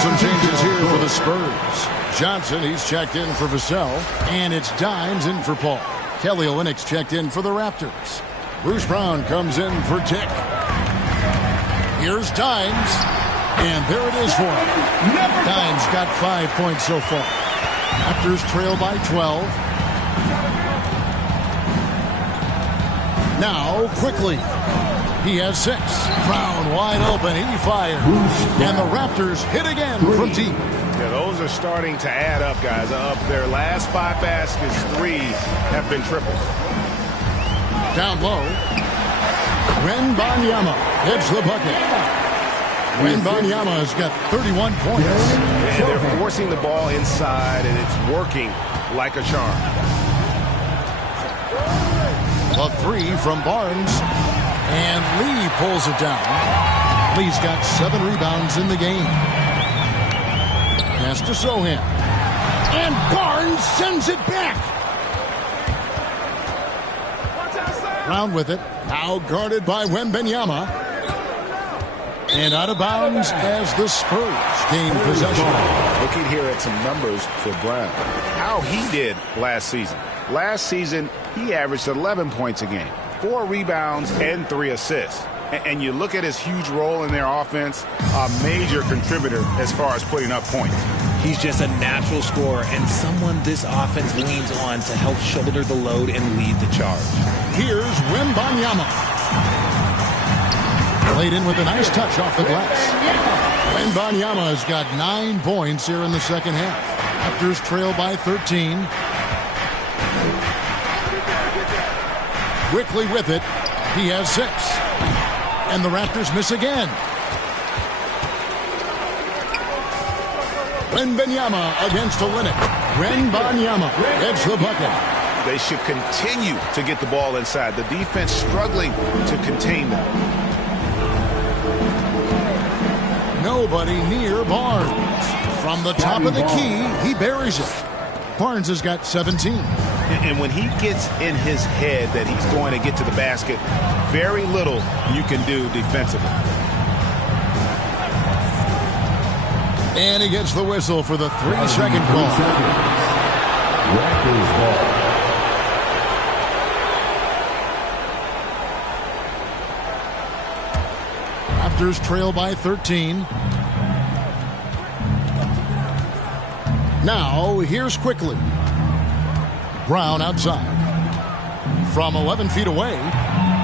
Some changes here for the Spurs. Johnson, he's checked in for Vassell. And it's Dimes in for Paul. Kelly Olynyk's checked in for the Raptors. Bruce Brown comes in for Dick. Here's Dimes. And there it is for him. Dimes got 5 points so far. Raptors trail by 12. Now, quickly. He has 6. Brown wide open. He fires. And the Raptors hit again from deep. Yeah, those are starting to add up, guys. Of their last 5 baskets, 3 have been triples. Down low. Wembanyama hits the bucket. Wembanyama has got 31 points. And they're forcing the ball inside, and it's working like a charm. A 3 from Barnes. And Lee pulls it down. Lee's got 7 rebounds in the game. Pass to Sohan. And Barnes sends it back. Brown with it. Now guarded by Wembanyama. And out of bounds as the Spurs gain possession. Looking here at some numbers for Brown. How he did last season. Last season, he averaged 11 points a game, 4 rebounds, and 3 assists. And you look at his huge role in their offense, a major contributor as far as putting up points. He's just a natural scorer and someone this offense leans on to help shoulder the load and lead the charge. Here's Wembanyama. Played in with a nice touch off the glass. Wembanyama has got 9 points here in the second half. Raptors trail by 13. Quickly with it. He has 6. And the Raptors miss again. Wembanyama against Olinick. Wembanyama gets the bucket. They should continue to get the ball inside. The defense struggling to contain them. Nobody near Barnes. From the top of the key, he buries it. Barnes has got 17. And when he gets in his head that he's going to get to the basket, very little you can do defensively. And he gets the whistle for the 3-second call. Raptors ball. Raptors trail by 13. Now, here's quickly. Brown outside. From 11 feet away.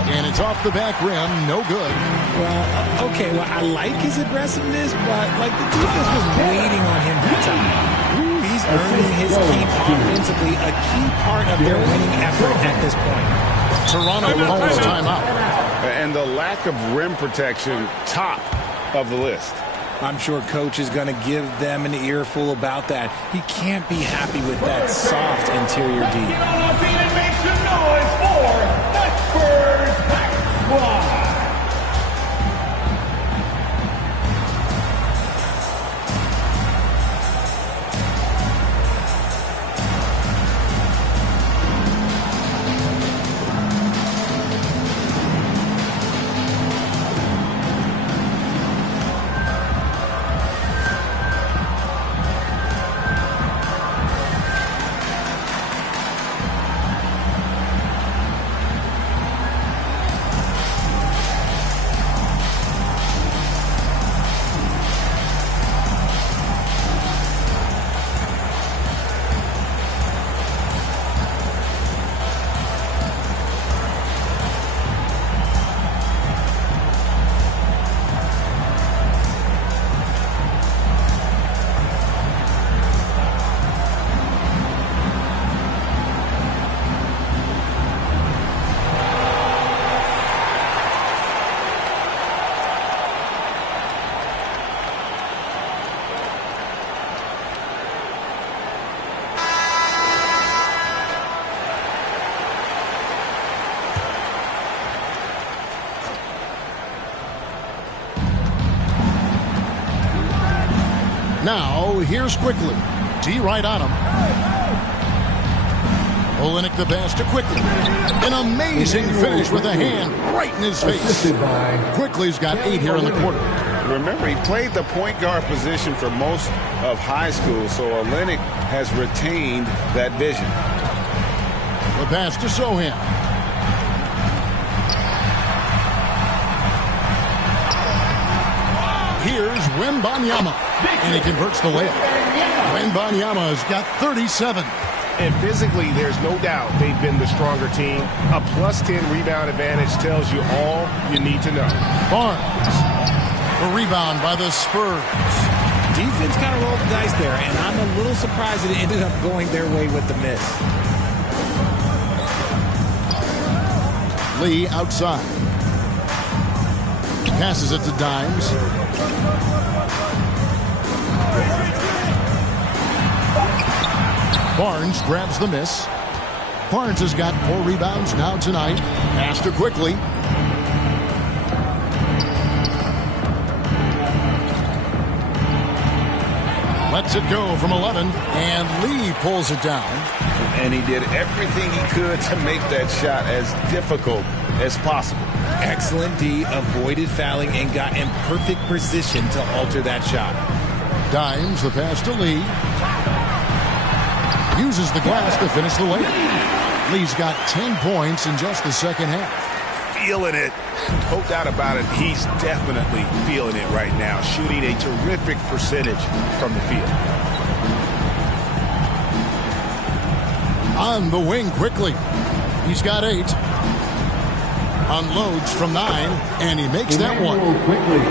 And it's off the back rim. No good. Well, okay, I like his aggressiveness, but the defense was waiting on him that time. He's earning his keep offensively, a key part of their winning effort at this point. Toronto calls timeout. And the lack of rim protection, top of the list. I'm sure coach is going to give them an earful about that. He can't be happy with that soft interior D. Make some noise for the Spurs Hype Squad. Now, here's quickly. D right on him. Olinick the pass to Quickly. An amazing finish with a hand right in his face. Quickly's got 8 here in the quarter. Remember, he played the point guard position for most of high school, so Olynyk has retained that vision. The pass to Sohan. Here's Wembanyama, and he converts the layup. Wembanyama has got 37. And physically, there's no doubt they've been the stronger team. A +10 rebound advantage tells you all you need to know. Barnes, a rebound by the Spurs. Defense kind of rolled the dice there, and I'm a little surprised that it ended up going their way with the miss. Lee outside. Passes it to Dimes. Barnes grabs the miss. Barnes has got 4 rebounds now tonight. Pass to quickly. Lets it go from 11, and Lee pulls it down. And he did everything he could to make that shot as difficult as possible. Excellent D, avoided fouling, and got in perfect position to alter that shot. Dimes the pass to Lee. Uses the glass to finish the layup. Lee's got 10 points in just the second half. Feeling it. No doubt about it. He's definitely feeling it right now. Shooting a terrific percentage from the field. On the wing quickly. He's got 8. Unloads from 9, and he makes that one.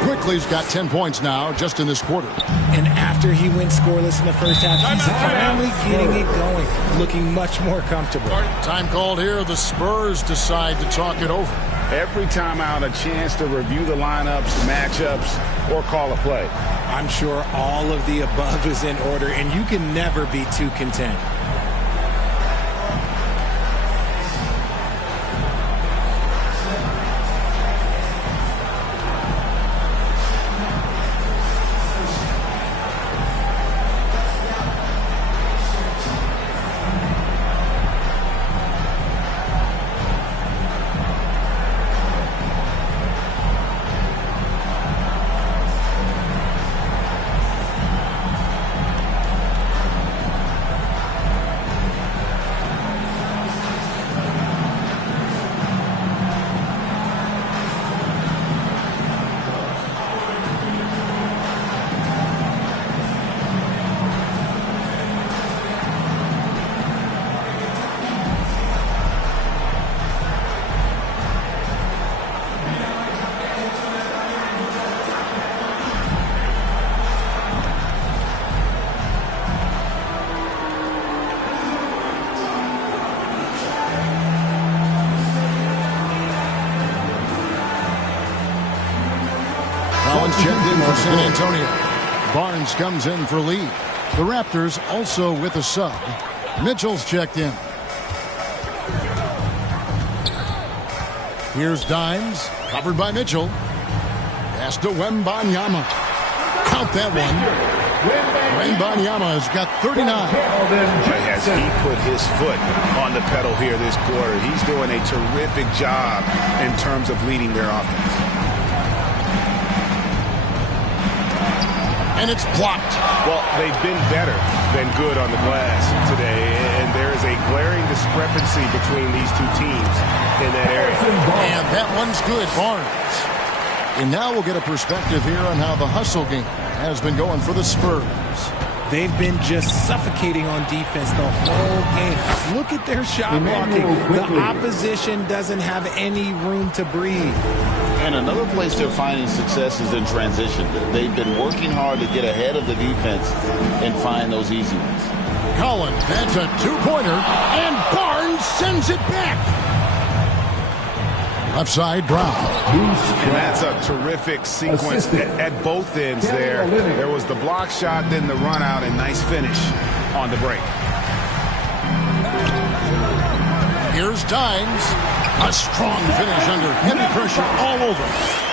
Quickly's got 10 points now just in this quarter. And after he went scoreless in the first half, he's finally getting it going, looking much more comfortable. Time called here. The Spurs decide to talk it over. Every time out, a chance to review the lineups, matchups, or call a play. I'm sure all of the above is in order, and you can never be too content. Collins checked in for San Antonio. Barnes comes in for Lee. The Raptors also with a sub. Mitchell's checked in. Here's Dimes, covered by Mitchell. Pass to Wembanyama. Count that one. Wembanyama has got 39. As he put his foot on the pedal here this quarter, he's doing a terrific job in terms of leading their offense. And it's blocked. Well, they've been better than good on the glass today, and there is a glaring discrepancy between these two teams in that area. And that one's good, Barnes. And now we'll get a perspective here on how the hustle game has been going for the Spurs. They've been just suffocating on defense the whole game. Look at their shot blocking. The opposition doesn't have any room to breathe. And another place they're finding success is in transition. They've been working hard to get ahead of the defense and find those easy ones. Collins, that's a two-pointer, and Barnes sends it back. Left side, Brown. And that's a terrific sequence at both ends there. There was the block shot, then the run out, and nice finish on the break. Here's Dimes. A strong finish under heavy pressure all over.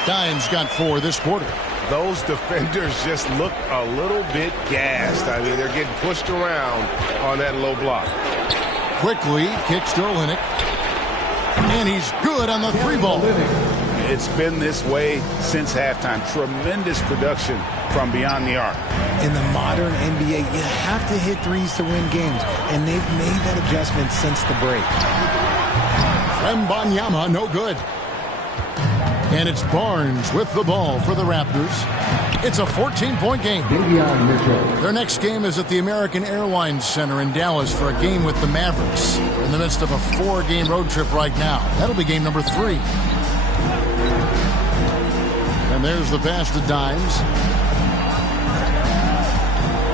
Dimes got 4 this quarter. Those defenders just look a little bit gassed. I mean, they're getting pushed around on that low block. Quickly kicks to Olynyk. And he's good on the 3 ball. It's been this way since halftime. Tremendous production from beyond the arc. In the modern NBA, you have to hit threes to win games, and they've made that adjustment since the break. Wembanyama, no good. And it's Barnes with the ball for the Raptors. It's a 14-point game. Their next game is at the American Airlines Center in Dallas for a game with the Mavericks. We're in the midst of a 4-game road trip right now. That'll be game number 3. And there's the pass to Dimes.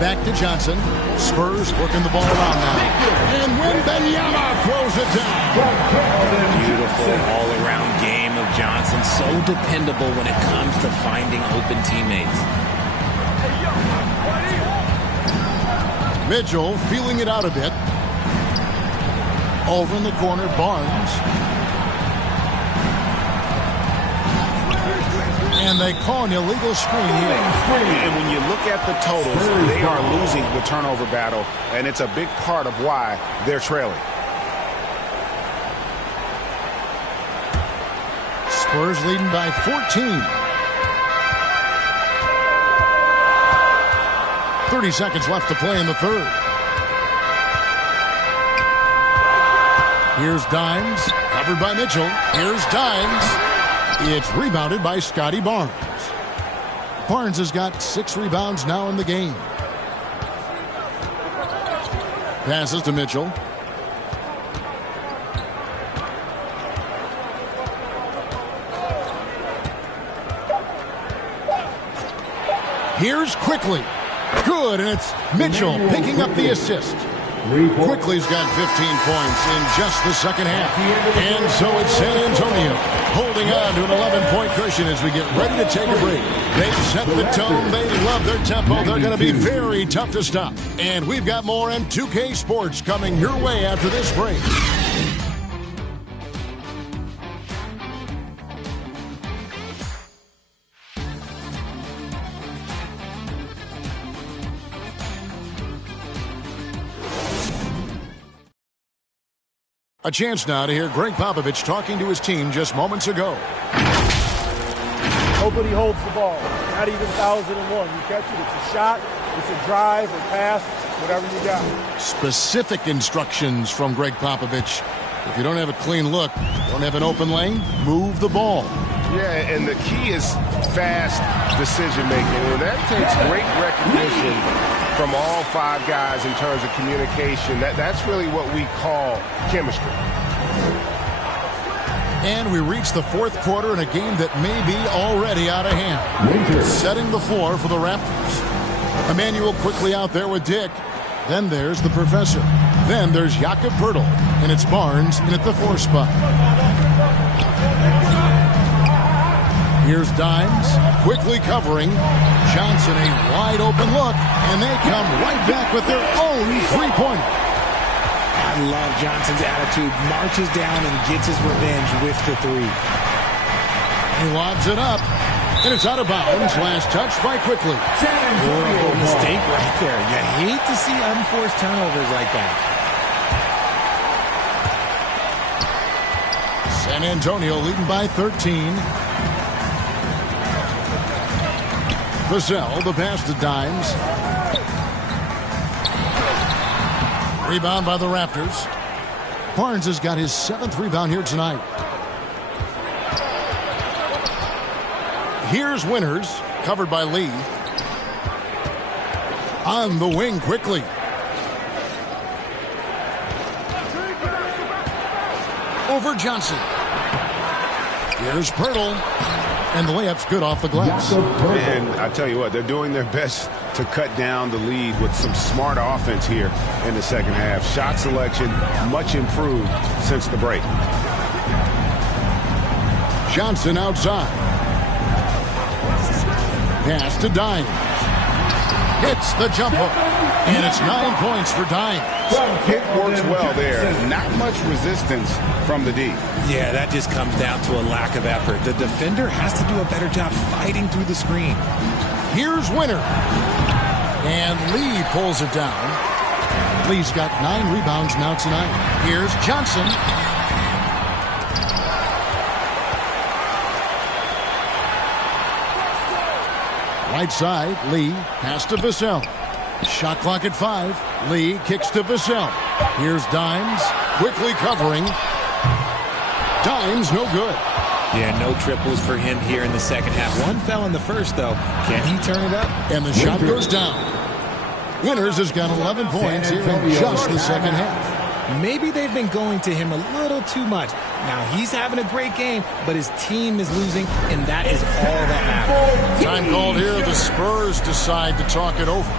Back to Johnson. Spurs working the ball around now. And Wembanyama throws it down. Beautiful all-around game of Johnson. So dependable when it comes to finding open teammates. Mitchell feeling it out a bit. Over in the corner, Barnes. And they call an illegal screen here. And when you look at the totals, they are losing the turnover battle, and it's a big part of why they're trailing. Spurs leading by 14. 30 seconds left to play in the third. Here's Dimes, covered by Mitchell. Here's Dimes. It's rebounded by Scotty Barnes. Barnes has got 6 rebounds now in the game. Passes to Mitchell. Here's Quickly. Good, and it's Mitchell picking up the assist. Quickly's got 15 points in just the second half. And so it's San Antonio holding on to an 11-point cushion as we get ready to take a break. They've set the tone. They love their tempo. They're going to be very tough to stop. And we've got more M2K Sports coming your way after this break. A chance now to hear Greg Popovich talking to his team just moments ago. Nobody holds the ball. Not even 1,001. You catch it, it's a shot, it's a drive, a pass, whatever you got. Specific instructions from Greg Popovich. If you don't have a clean look, don't have an open lane, move the ball. Yeah, and the key is fast decision-making, and that takes great recognition from all 5 guys in terms of communication. That's really what we call chemistry. And we reach the fourth quarter in a game that may be already out of hand. Setting the floor for the Raptors. Emmanuel quickly out there with Dick. Then there's the Professor. Then there's Jakob Poeltl. And it's Barnes in at the 4 spot. Here's Dimes, quickly covering. Johnson, a wide open look, and they come right back with their own 3-pointer. I love Johnson's attitude. Marches down and gets his revenge with the 3. He lobs it up, and it's out of bounds. Last touch by Quickly. Horrible mistake right there. You hate to see unforced turnovers like that. San Antonio leading by 13. Vassell, the pass to Dimes. Rebound by the Raptors. Barnes has got his 7th rebound here tonight. Here's Winters, covered by Lee. On the wing quickly. Over Johnson. Here's Poeltl. And the layup's good off the glass. And I tell you what, they're doing their best to cut down the lead with some smart offense here in the second half. Shot selection much improved since the break. Johnson outside. Pass to Dimes. Hits the jump hook. And it's 9 points for Dimes. It works well there. Not much resistance from the D. Yeah, that just comes down to a lack of effort. The defender has to do a better job fighting through the screen. Here's Winter. And Lee pulls it down. Lee's got 9 rebounds now tonight. Here's Johnson. Right side, Lee, pass to Vassell. Shot clock at 5. Lee kicks to Vassell. Here's Dimes, quickly covering. Dimes, no good. Yeah, no triples for him here in the second half. One fell in the first, though. Can he turn it up? And the shot goes down. Winters has got 11 points here in just the second half. Maybe they've been going to him a little too much. Now, he's having a great game, but his team is losing, and that is all that matters. Time called here. The Spurs decide to talk it over.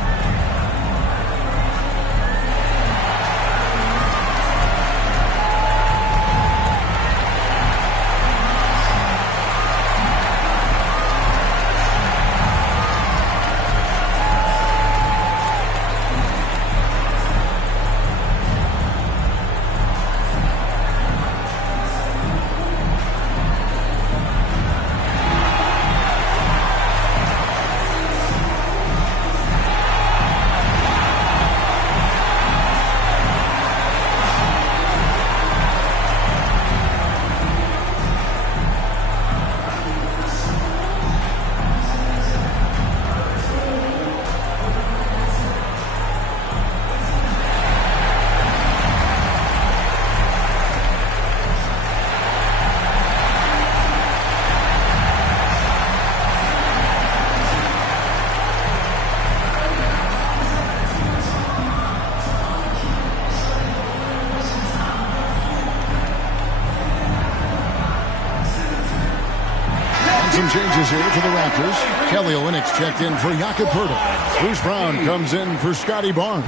Changes here for the Raptors. Kelly Olynyk's checked in for Jakob Poeltl. Bruce Brown comes in for Scotty Barnes.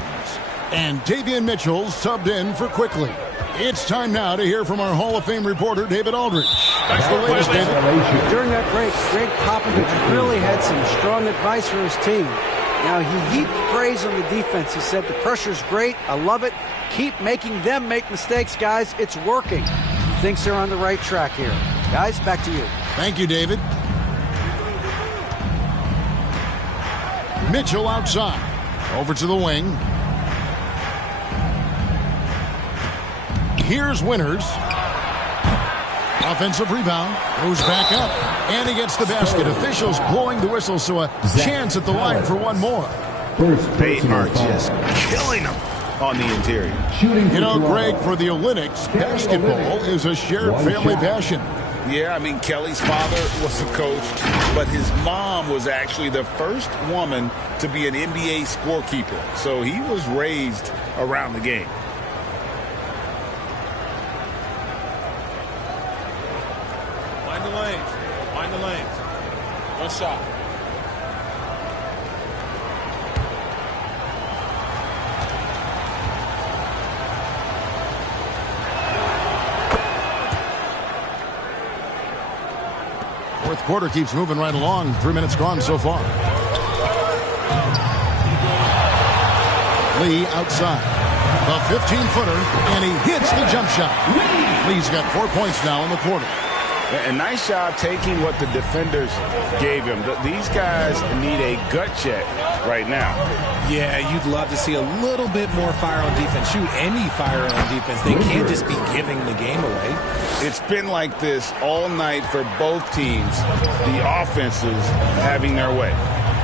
And Davion Mitchell's subbed in for Quickly. It's time now to hear from our Hall of Fame reporter, David Aldridge. That's the latest, David. During that break, Greg Popovich really had some strong advice for his team. Now, he heaped praise on the defense. He said, the pressure's great. I love it. Keep making them make mistakes, guys. It's working. He thinks they're on the right track here. Guys, back to you. Thank you, David. Mitchell outside. Over to the wing. Here's Winters. Offensive rebound. Goes back up. And he gets the basket. Officials blowing the whistle, so a chance at the line for one more. They are just killing them on the interior. You know, Greg, for the Olympics, basketball is a shared family passion. Yeah, I mean, Kelly's father was a coach, but his mom was actually the first woman to be an NBA scorekeeper. So he was raised around the game. Find the lanes. Find the lanes. One shot. Fourth quarter keeps moving right along. 3 minutes gone so far. Lee outside. A 15-footer, and he hits the jump shot. Lee's got 4 points now in the quarter. A nice job taking what the defenders gave him. These guys need a gut check right now. Yeah, you'd love to see a little bit more fire on defense. Shoot, any fire on defense. They can't just be giving the game away. It's been like this all night for both teams. The offenses having their way.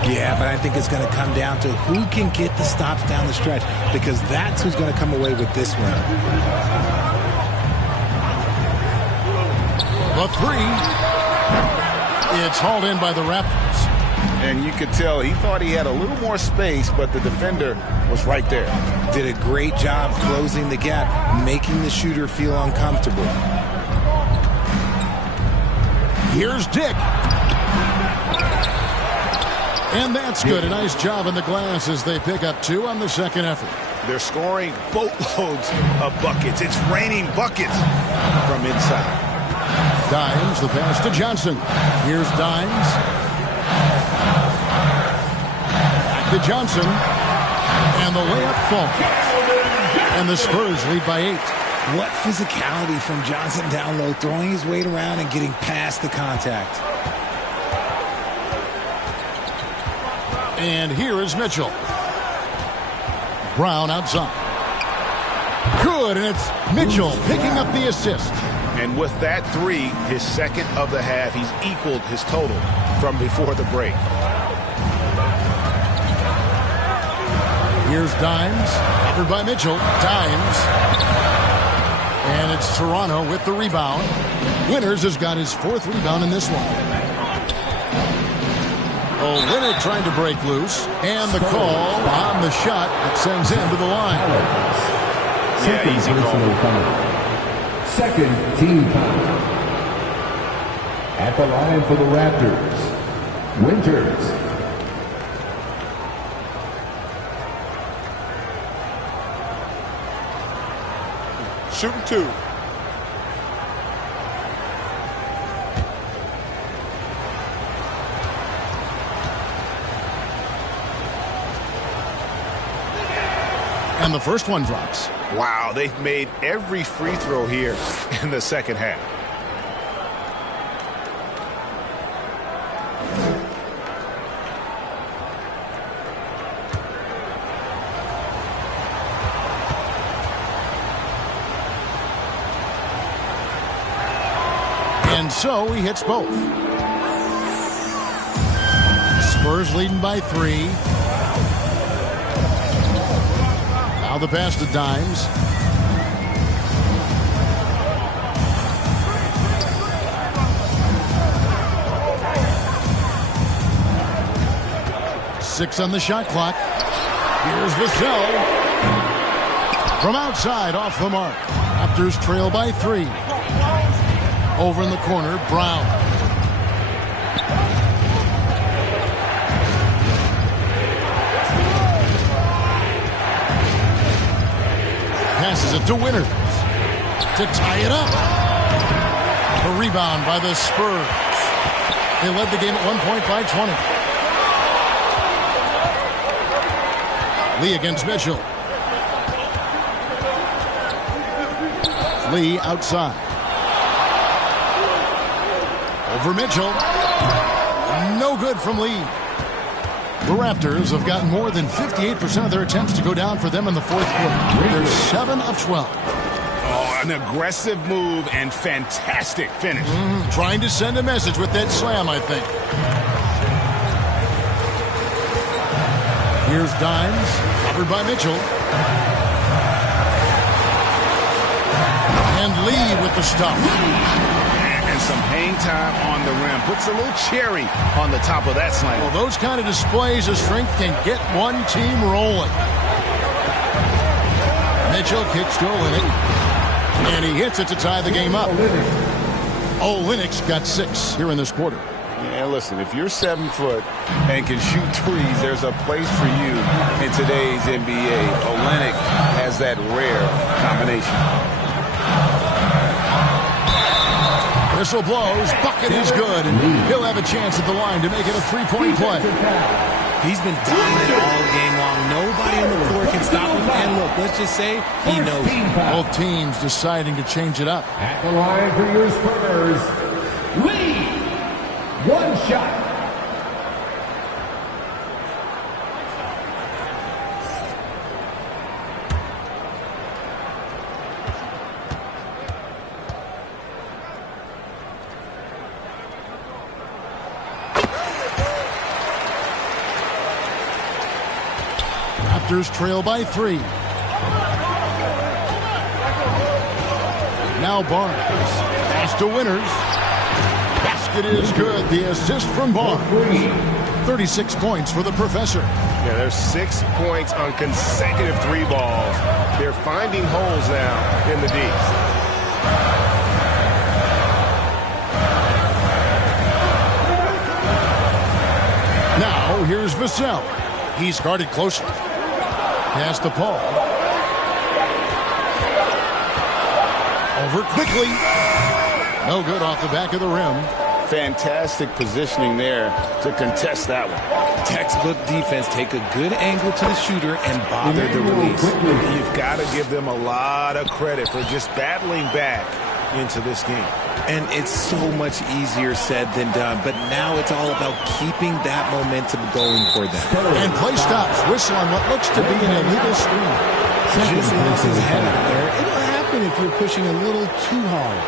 Yeah, but I think it's going to come down to who can get the stops down the stretch, because that's who's going to come away with this one. The three. It's hauled in by the Raptors. And you could tell he thought he had a little more space, but the defender was right there. Did a great job closing the gap, making the shooter feel uncomfortable. Here's Dick. And that's good. A nice job in the glass as they pick up 2 on the second effort. They're scoring boatloads of buckets. It's raining buckets from inside. Dimes, the pass to Johnson. Here's Dimes. Back to Johnson. And the layup falls. And the Spurs lead by 8. What physicality from Johnson down low, throwing his weight around and getting past the contact. And here is Mitchell. Brown outside. Good, and it's Mitchell picking up the assist. And with that 3, his second of the half, he's equaled his total from before the break. Here's Dimes, covered by Mitchell. Dimes. And it's Toronto with the rebound. Winters has got his 4th rebound in this one. Olynyk trying to break loose. And the call on the shot that sends him to the line. Yeah, easy call. Second team foul. At the line for the Raptors, Winters. Shooting 2. And the first one drops. Wow, they've made every free throw here in the second half. And so he hits both. Spurs leading by 3. Now the pass to Dimes. Six on the shot clock. Here's Vassell. From outside, off the mark. Raptors trail by 3. Over in the corner, Brown. Passes it to Winters to tie it up. A rebound by the Spurs. They led the game at 1 point by 20. Lee against Mitchell. Lee outside. Over Mitchell. No good from Lee. The Raptors have gotten more than 58% of their attempts to go down for them in the 4th quarter. They're 7 of 12. Oh, an aggressive move and fantastic finish. Trying to send a message with that slam, I think. Here's Dimes, covered by Mitchell. And Lee with the stuff. And some hang time on the rim. Puts a little cherry on the top of that slam. Well, those kind of displays of strength can get one team rolling. Mitchell kicks to Olynyk. And he hits it to tie the game up. Olynyk's got 6 here in this quarter. Yeah, listen, if you're 7 foot and can shoot threes, there's a place for you in today's NBA. Olynyk has that rare combination. Whistle blows, bucket is good, and he'll have a chance at the line to make it a 3-point play. He's been dominant all game long. Nobody on the floor can stop him. And look, let's just say he knows. Both teams deciding to change it up. At the line for your Spurs, Lee. 1 shot. Raptors trail by 3. Now Barnes. Pass to Winters. Basket is good. The assist from Barnes. 36 points for the Professor. Yeah, there's 6 points on consecutive 3 balls. They're finding holes now in the Ds. Now here's Vassell. He's guarded closely. Pass to Paul. Over quickly. No good off the back of the rim. Fantastic positioning there to contest that one. Textbook defense. Take a good angle to the shooter and bother the release. You've got to give them a lot of credit for just battling back into this game. And it's so much easier said than done. But now it's all about keeping that momentum going for them. And play stops. Whistle on what looks to be an illegal screen. Just lost his head out there. It'll happen if you're pushing a little too hard.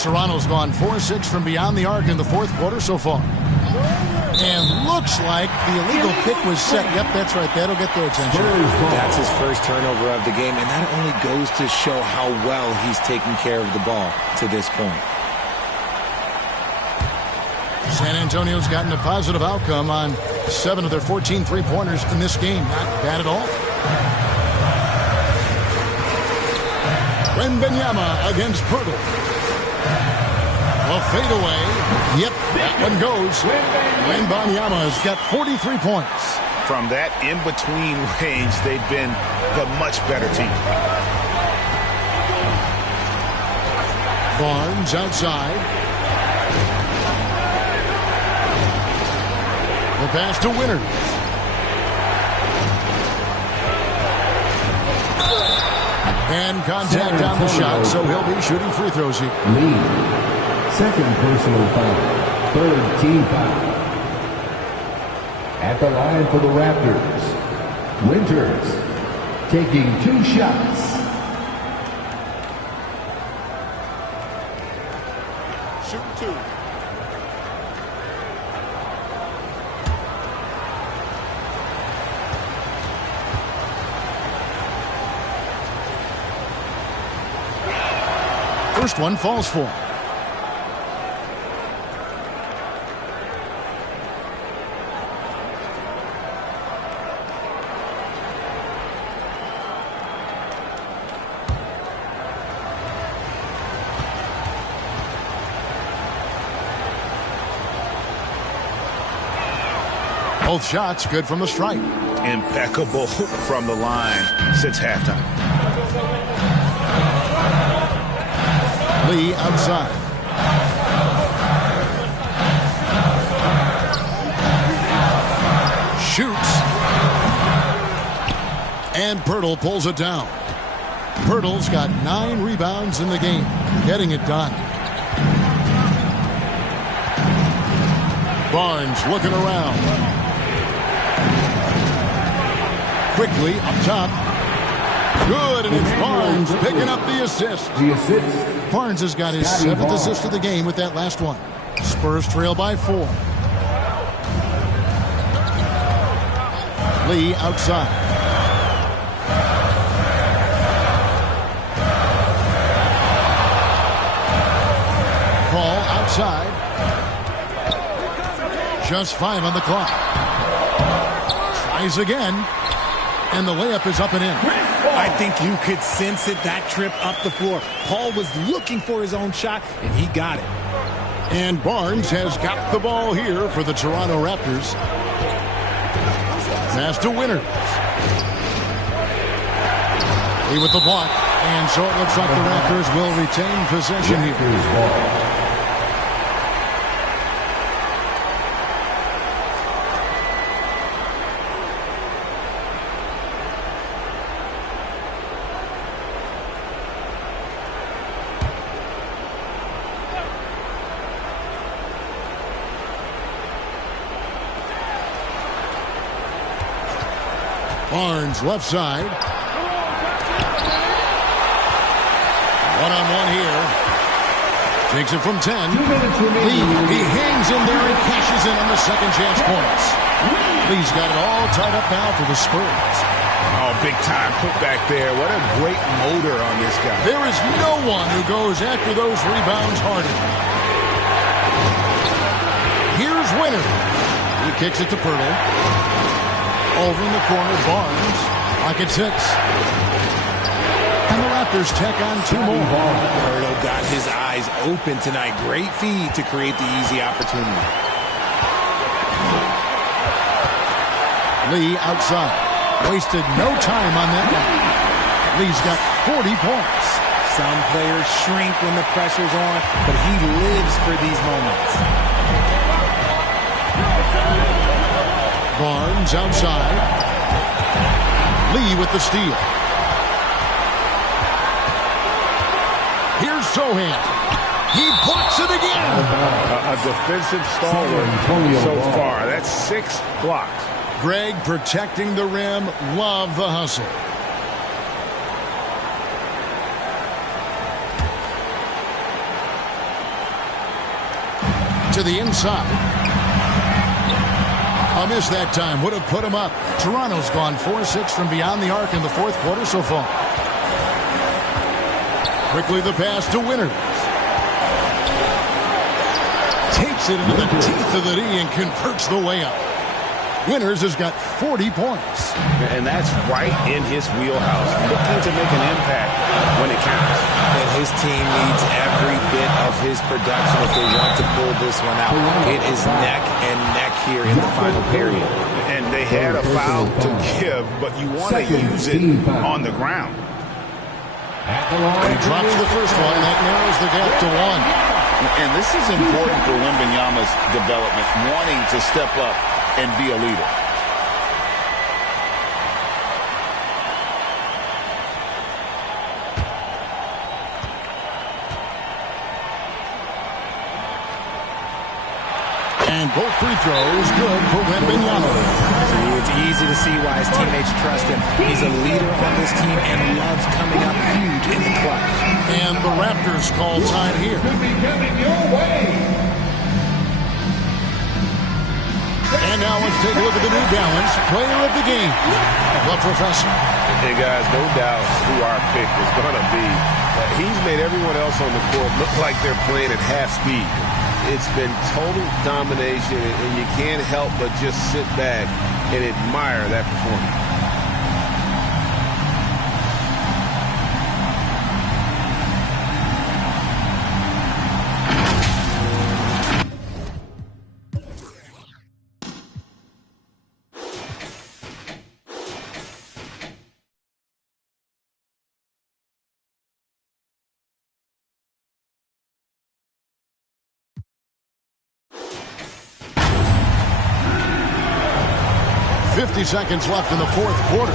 Toronto's gone 4-6 from beyond the arc in the 4th quarter so far. And looks like the illegal kick was set. Yep, that's right. That'll get their attention. That's his first turnover of the game, and that only goes to show how well he's taking care of the ball to this point. San Antonio's gotten a positive outcome on 7 of their 14 three-pointers in this game. Not bad at all. Wembanyama against Pirtle. A fadeaway. Yep, that one goes. Wembanyama's got 43 points. From that in-between range, they've been the much better team. Barnes outside. The pass to Winters. And contact on the shot, so he'll be shooting free throws here. Second personal foul. Third team foul. At the line for the Raptors, Winters taking 2 shots. Shooting 2. First one falls for him. Both shots good from the stripe. Impeccable from the line since halftime. Lee outside. Shoots. And Pirtle pulls it down. Pirtle's got 9 rebounds in the game. Getting it done. Barnes looking around. Quickly up top. Good, and it's Barnes picking up the assist. Barnes has got his 7th assist of the game with that last one. Spurs trail by 4. Lee outside. Paul outside. Just 5 on the clock. Tries again. And the layup is up and in. I think you could sense it, that trip up the floor. Paul was looking for his own shot, and he got it. And Barnes has got the ball here for the Toronto Raptors. Pass to Winters. He with the block. And so it looks like the Raptors will retain possession here. Barnes left side. One-on-one here. Takes it from 10. Lee, he hangs in there and cashes in on the second chance points. Lee's got it all tied up now for the Spurs. Oh, big time put back there. What a great motor on this guy. There is no one who goes after those rebounds harder. Here's Winter. He kicks it to Pirtle. Over in the corner, Barnes. Pocket 6. And the Raptors tack on 2 more. Pirtle got his eyes open tonight. Great feed to create the easy opportunity. Lee outside. Wasted no time on that one. Lee's got 40 points. Some players shrink when the pressure's on, but he lives for these moments. Barnes outside. Lee with the steal. Here's Sohan. He blocks it again. A defensive stalwart so far. That's 6 blocks. Greg protecting the rim. Love the hustle. To the inside. A miss that time would have put him up. Toronto's gone 4-6 from beyond the arc in the fourth quarter so far. Quickly the pass to Winters. Takes it into the teeth of the D and converts the way up. Winters has got 40 points. And that's right in his wheelhouse. Looking to make an impact when it counts. And his team needs every bit of his production if they want to pull this one out. It is neck and neck here in the final period. And they had a foul to give, but you want to use it on the ground. He drops the first one. That narrows the gap to 1. And this is important for Wembanyama's development, wanting to step up and be a leader. And both free throws good for Wembanyama. It's easy to see why his teammates trust him. He's a leader on this team and loves coming up huge in the clutch. And the Raptors call time here. And now let's take a look at the New Balance player of the game, the Professor. Hey, guys, no doubt who our pick was going to be. He's made everyone else on the court look like they're playing at half speed. It's been total domination, and you can't help but just sit back and admire that performance. Seconds left in the fourth quarter.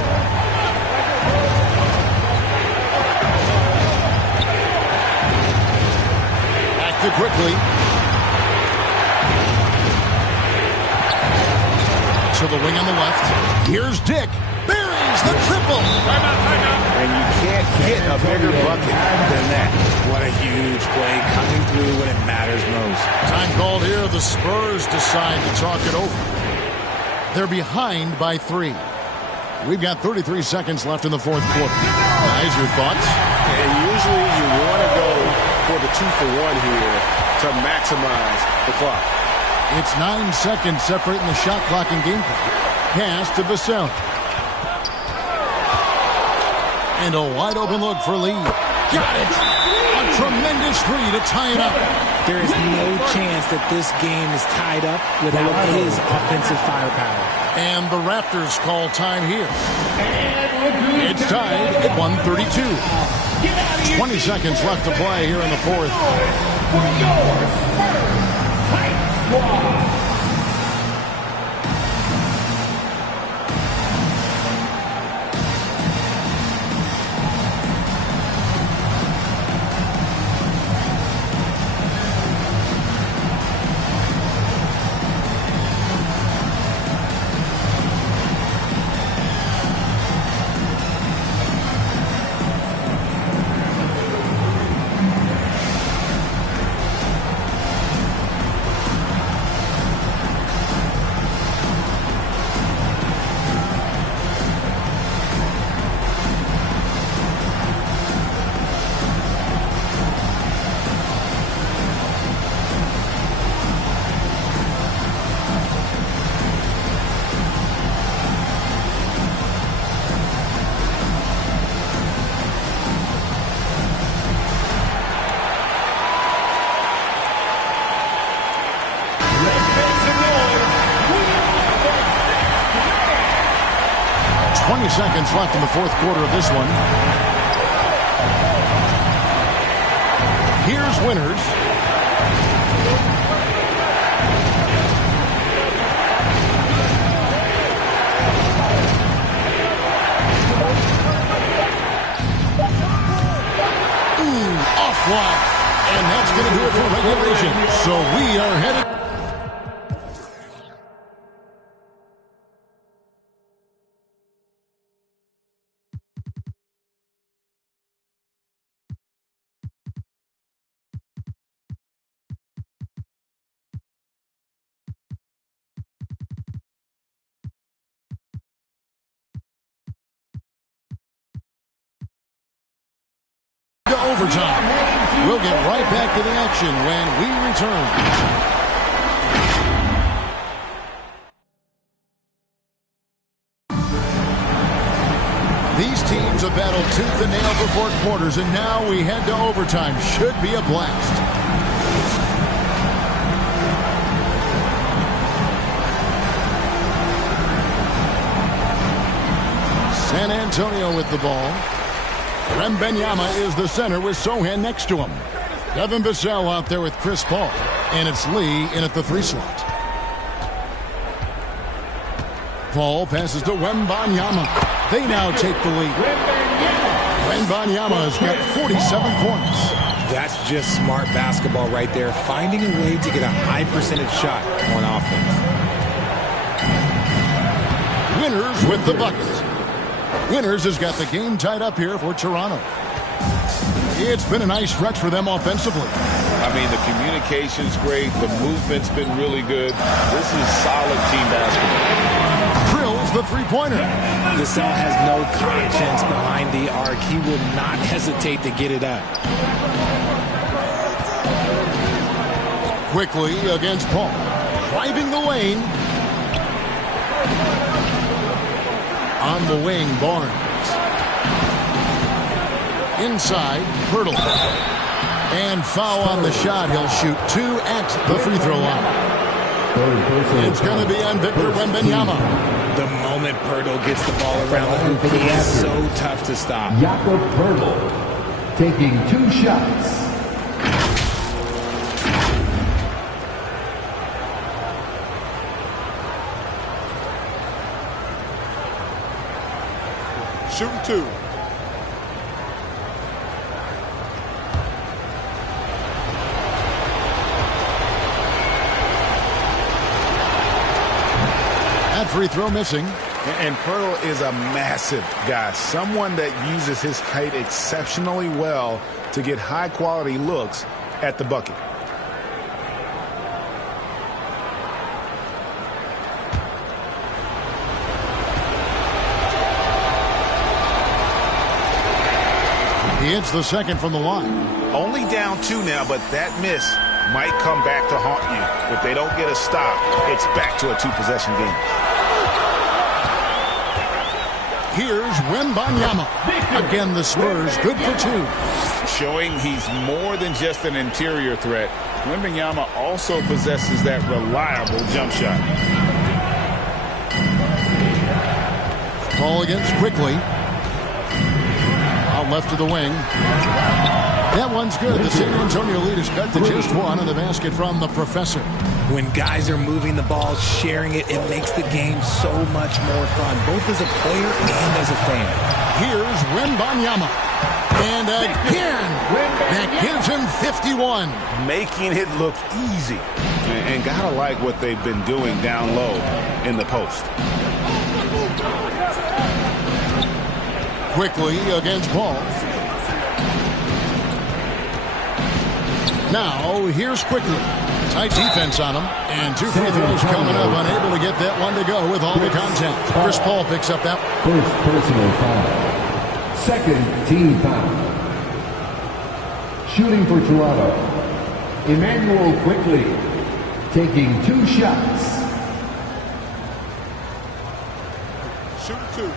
Acted quickly. To the wing on the left. Here's Dick. Buries the triple. And you can't hit a bigger bucket than that. What a huge play coming through when it matters most. Time called here. The Spurs decide to talk it over. They're behind by 3. We've got 33 seconds left in the fourth quarter. Guys, your thoughts? And usually you want to go for the 2-for-1 here to maximize the clock. It's 9 seconds separating the shot clock and game clock. Pass to Vassell. And a wide open look for Lee. Got it! A tremendous 3 to tie it up. There is no chance that this game is tied up without his offensive firepower. And the Raptors call time here. It's tied at 132. 20 seconds left to play here in the fourth. For your Spurs Tight Squad. Seconds left in the fourth quarter of this one. Here's Winters. Offline. And that's going to do it for regulation. So we are headed. overtime. We'll get right back to the action when we return. These teams have battled tooth and nail for 4 quarters, and now we head to overtime. Should be a blast. San Antonio with the ball. Wembanyama is the center with Sohan next to him. Devin Vassell out there with Chris Paul. And it's Lee in at the 3 slot. Paul passes to Wembanyama. They now take the lead. Wembanyama has got 47 points. That's just smart basketball right there. Finding a way to get a high percentage shot on offense. Winters with the bucket. Winters has got the game tied up here for Toronto. It's been a nice stretch for them offensively. I mean, the communication's great. The movement's been really good. This is solid team basketball. Drills the three-pointer. Vassell has no conscience behind the arc. He will not hesitate to get it up. Quickly against Paul. Driving the lane. On the wing, Barnes. Inside, Pirtle. And foul on the shot. He'll shoot 2 at the free throw line. It's going to be on Victor Wembanyama. The moment Pirtle gets the ball around the hoop, he is so tough to stop. Jakob Pirtle taking 2 shots. Shooting 2. That free throw missing. And Pirtle is a massive guy, someone that uses his height exceptionally well to get high-quality looks at the bucket. He hits the second from the line. Only down 2 now, but that miss might come back to haunt you. If they don't get a stop, it's back to a 2-possession game. Here's Wembanyama. Again, the Spurs good for 2. Showing he's more than just an interior threat. Wembanyama also possesses that reliable jump shot. Ball against quickly. Out left to the wing. That one's good. The San Antonio lead is cut to just 1 on the basket from the professor. When guys are moving the ball, sharing it, it makes the game so much more fun, both as a player and as a fan. Here's Wembanyama. And again, that gives him 51. Making it look easy. And gotta like what they've been doing down low in the post. Quickly against Paul. Now, here's Quickly. Tight defense on him. And 2 free throws coming up. Unable to get that one to go with all the contact. Chris Paul picks up that. First personal foul. Second team foul. Shooting for Toronto. Emmanuel Quickly taking 2 shots. Shooting 2.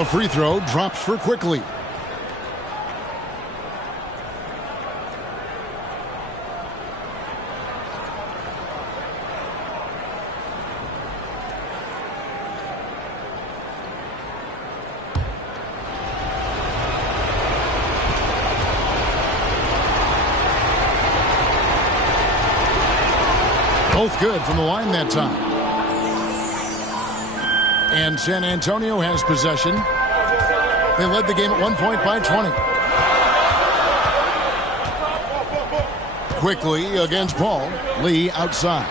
A free throw drops for Quickly. Both good from the line that time. And San Antonio has possession. They led the game at 1 point by 20. Quickly against Paul. Lee outside.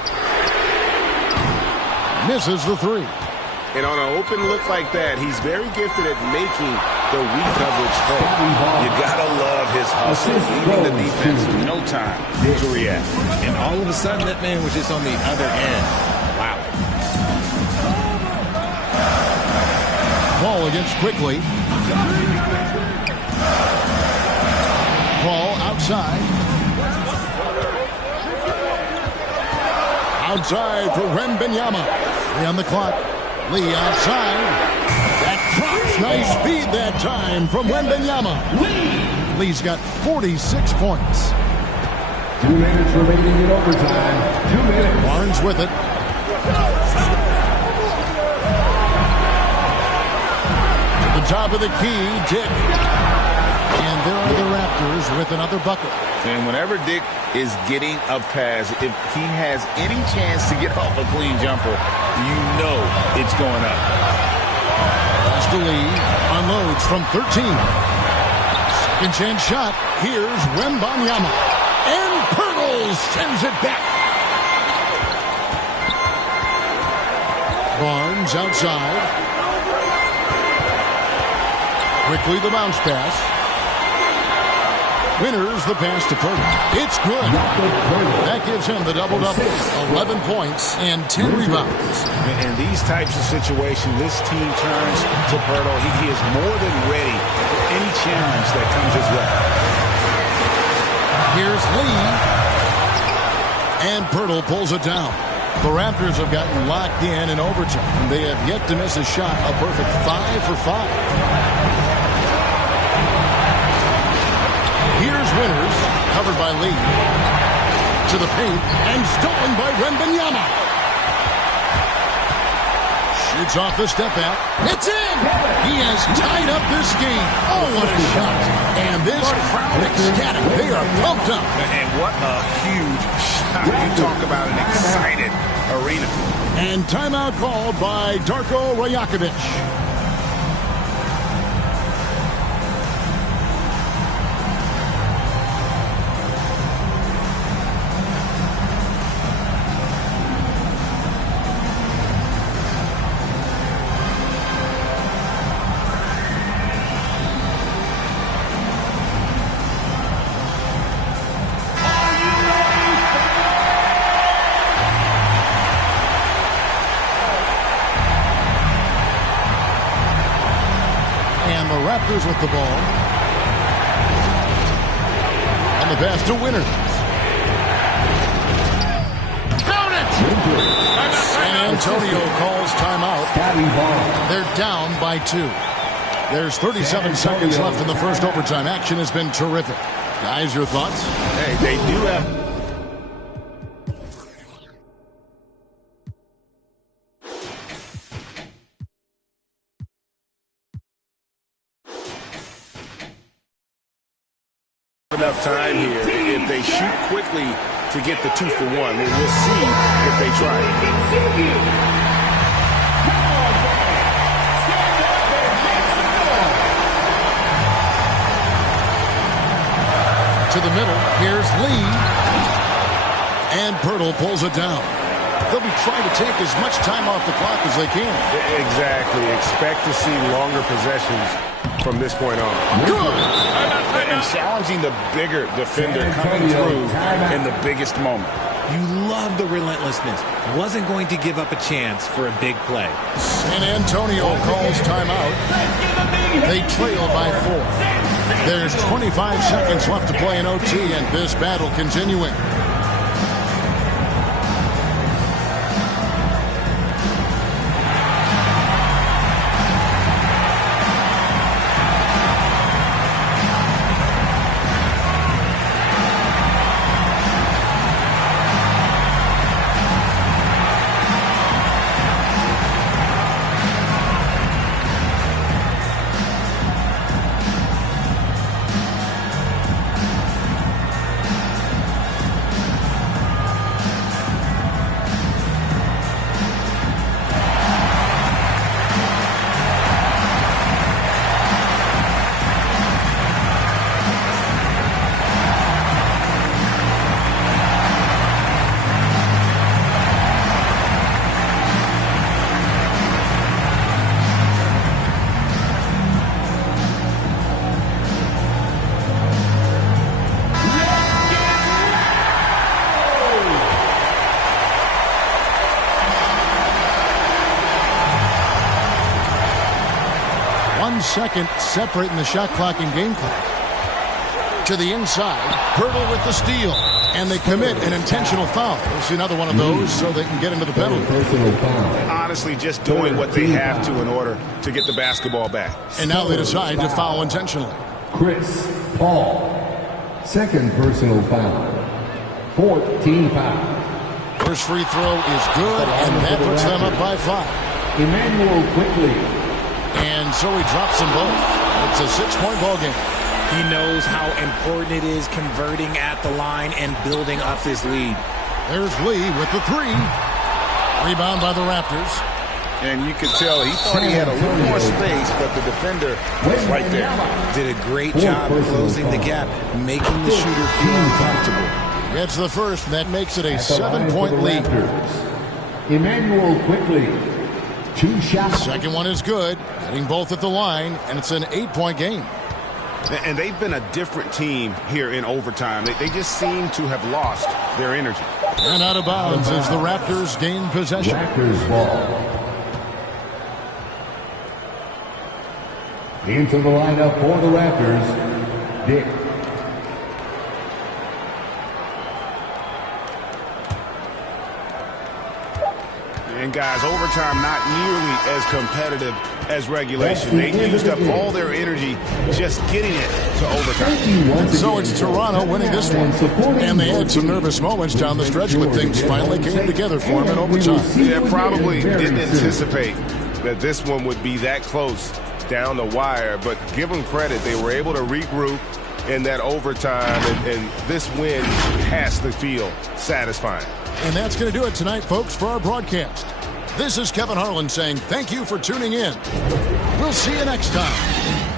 Misses the 3. And on an open look like that, he's very gifted at making the weak coverage fake. You got to love his hustle, leaving the defense no time to react. And all of a sudden, that man was just on the other end. Wow. Ball against Quickly. Ball outside. Outside for Wembanyama. 3 on the clock. Lee outside. That drops. Nice feed that time from Wembanyama. Lee's got 46 points. 2 minutes remaining in overtime. 2 minutes. Barnes with it. To the top of the key, Dick. And there are the Raptors with another bucket. And whenever Dick is getting a pass, if he has any chance to get off a clean jumper, you know it's going up. Pass to Lee. Unloads from 13. Second chance shot. Here's Wembanyama. And Pirtle sends it back. Barnes outside. Quickly the bounce pass. Winters the pass to Pirtle. It's good. That gives him the double-double. 11 points and 10 rebounds. In these types of situations, this team turns to Pirtle. He is more than ready for any challenge that comes his way. Here's Lee. And Pirtle pulls it down. The Raptors have gotten locked in overtime. They have yet to miss a shot. A perfect 5 for 5. Here's Winters, covered by Lee. To the paint, and stolen by Wembanyama. Shoots off the step back. It's in! He has tied up this game. Oh, what a shot. And this crowd ecstatic. They are pumped up. And what a huge shot. You talk about an excited arena. And timeout called by Darko Rajakovic. Raptors with the ball. And the pass to Winters. Down it! San Antonio calls timeout. They're down by 2. There's 37 seconds left in the first overtime. Action has been terrific. Guys, your thoughts? Hey, they do have... enough time here. If they shoot quickly to get the 2 for 1, we'll see if they try it. To the middle, here's Lee. And Pirtle pulls it down. They'll be trying to take as much time off the clock as they can. Exactly. Expect to see longer possessions from this point on. Good! And challenging the bigger defender coming through in the biggest moment. You love the relentlessness. Wasn't going to give up a chance for a big play. San Antonio calls timeout. They trail by 4. There's 25 seconds left to play in OT, and this battle continuing. second, separating the shot clock and game clock. To the inside, Pirtle with the steal. And they commit an intentional foul. We'll see another one of those so they can get into the penalty. Honestly, just doing what they have to in order to get the basketball back. And now they decide to foul intentionally. Chris Paul. Second personal foul. 14 foul. First free throw is good, and that puts them up by 5. Emmanuel quickly. And so he drops them both. It's a 6-point ball game. He knows how important it is converting at the line and building up this lead. There's Lee with the 3. Rebound by the Raptors. And you could tell he thought he had a little more space, but the defender was right there. Did a great job closing the gap, making the shooter feel uncomfortable. Gets the first, and that makes it a 7-point lead. Emmanuel quickly. 2 shots. Second one is good. Hitting both at the line, and it's an 8-point game. And they've been a different team here in overtime. They just seem to have lost their energy. And out of bounds as the Raptors gain possession. Raptors ball. Into the lineup for the Raptors, Dick. And guys, overtime not nearly as competitive as regulation. They used up all their energy just getting it to overtime. So it's Toronto winning this one. And they had some nervous moments down the stretch, but things finally came together for them in overtime. Yeah, probably didn't anticipate that this one would be that close down the wire, but give them credit. They were able to regroup in that overtime, and this win has to feel satisfying. And that's going to do it tonight, folks, for our broadcast. This is Kevin Harlan saying thank you for tuning in. We'll see you next time.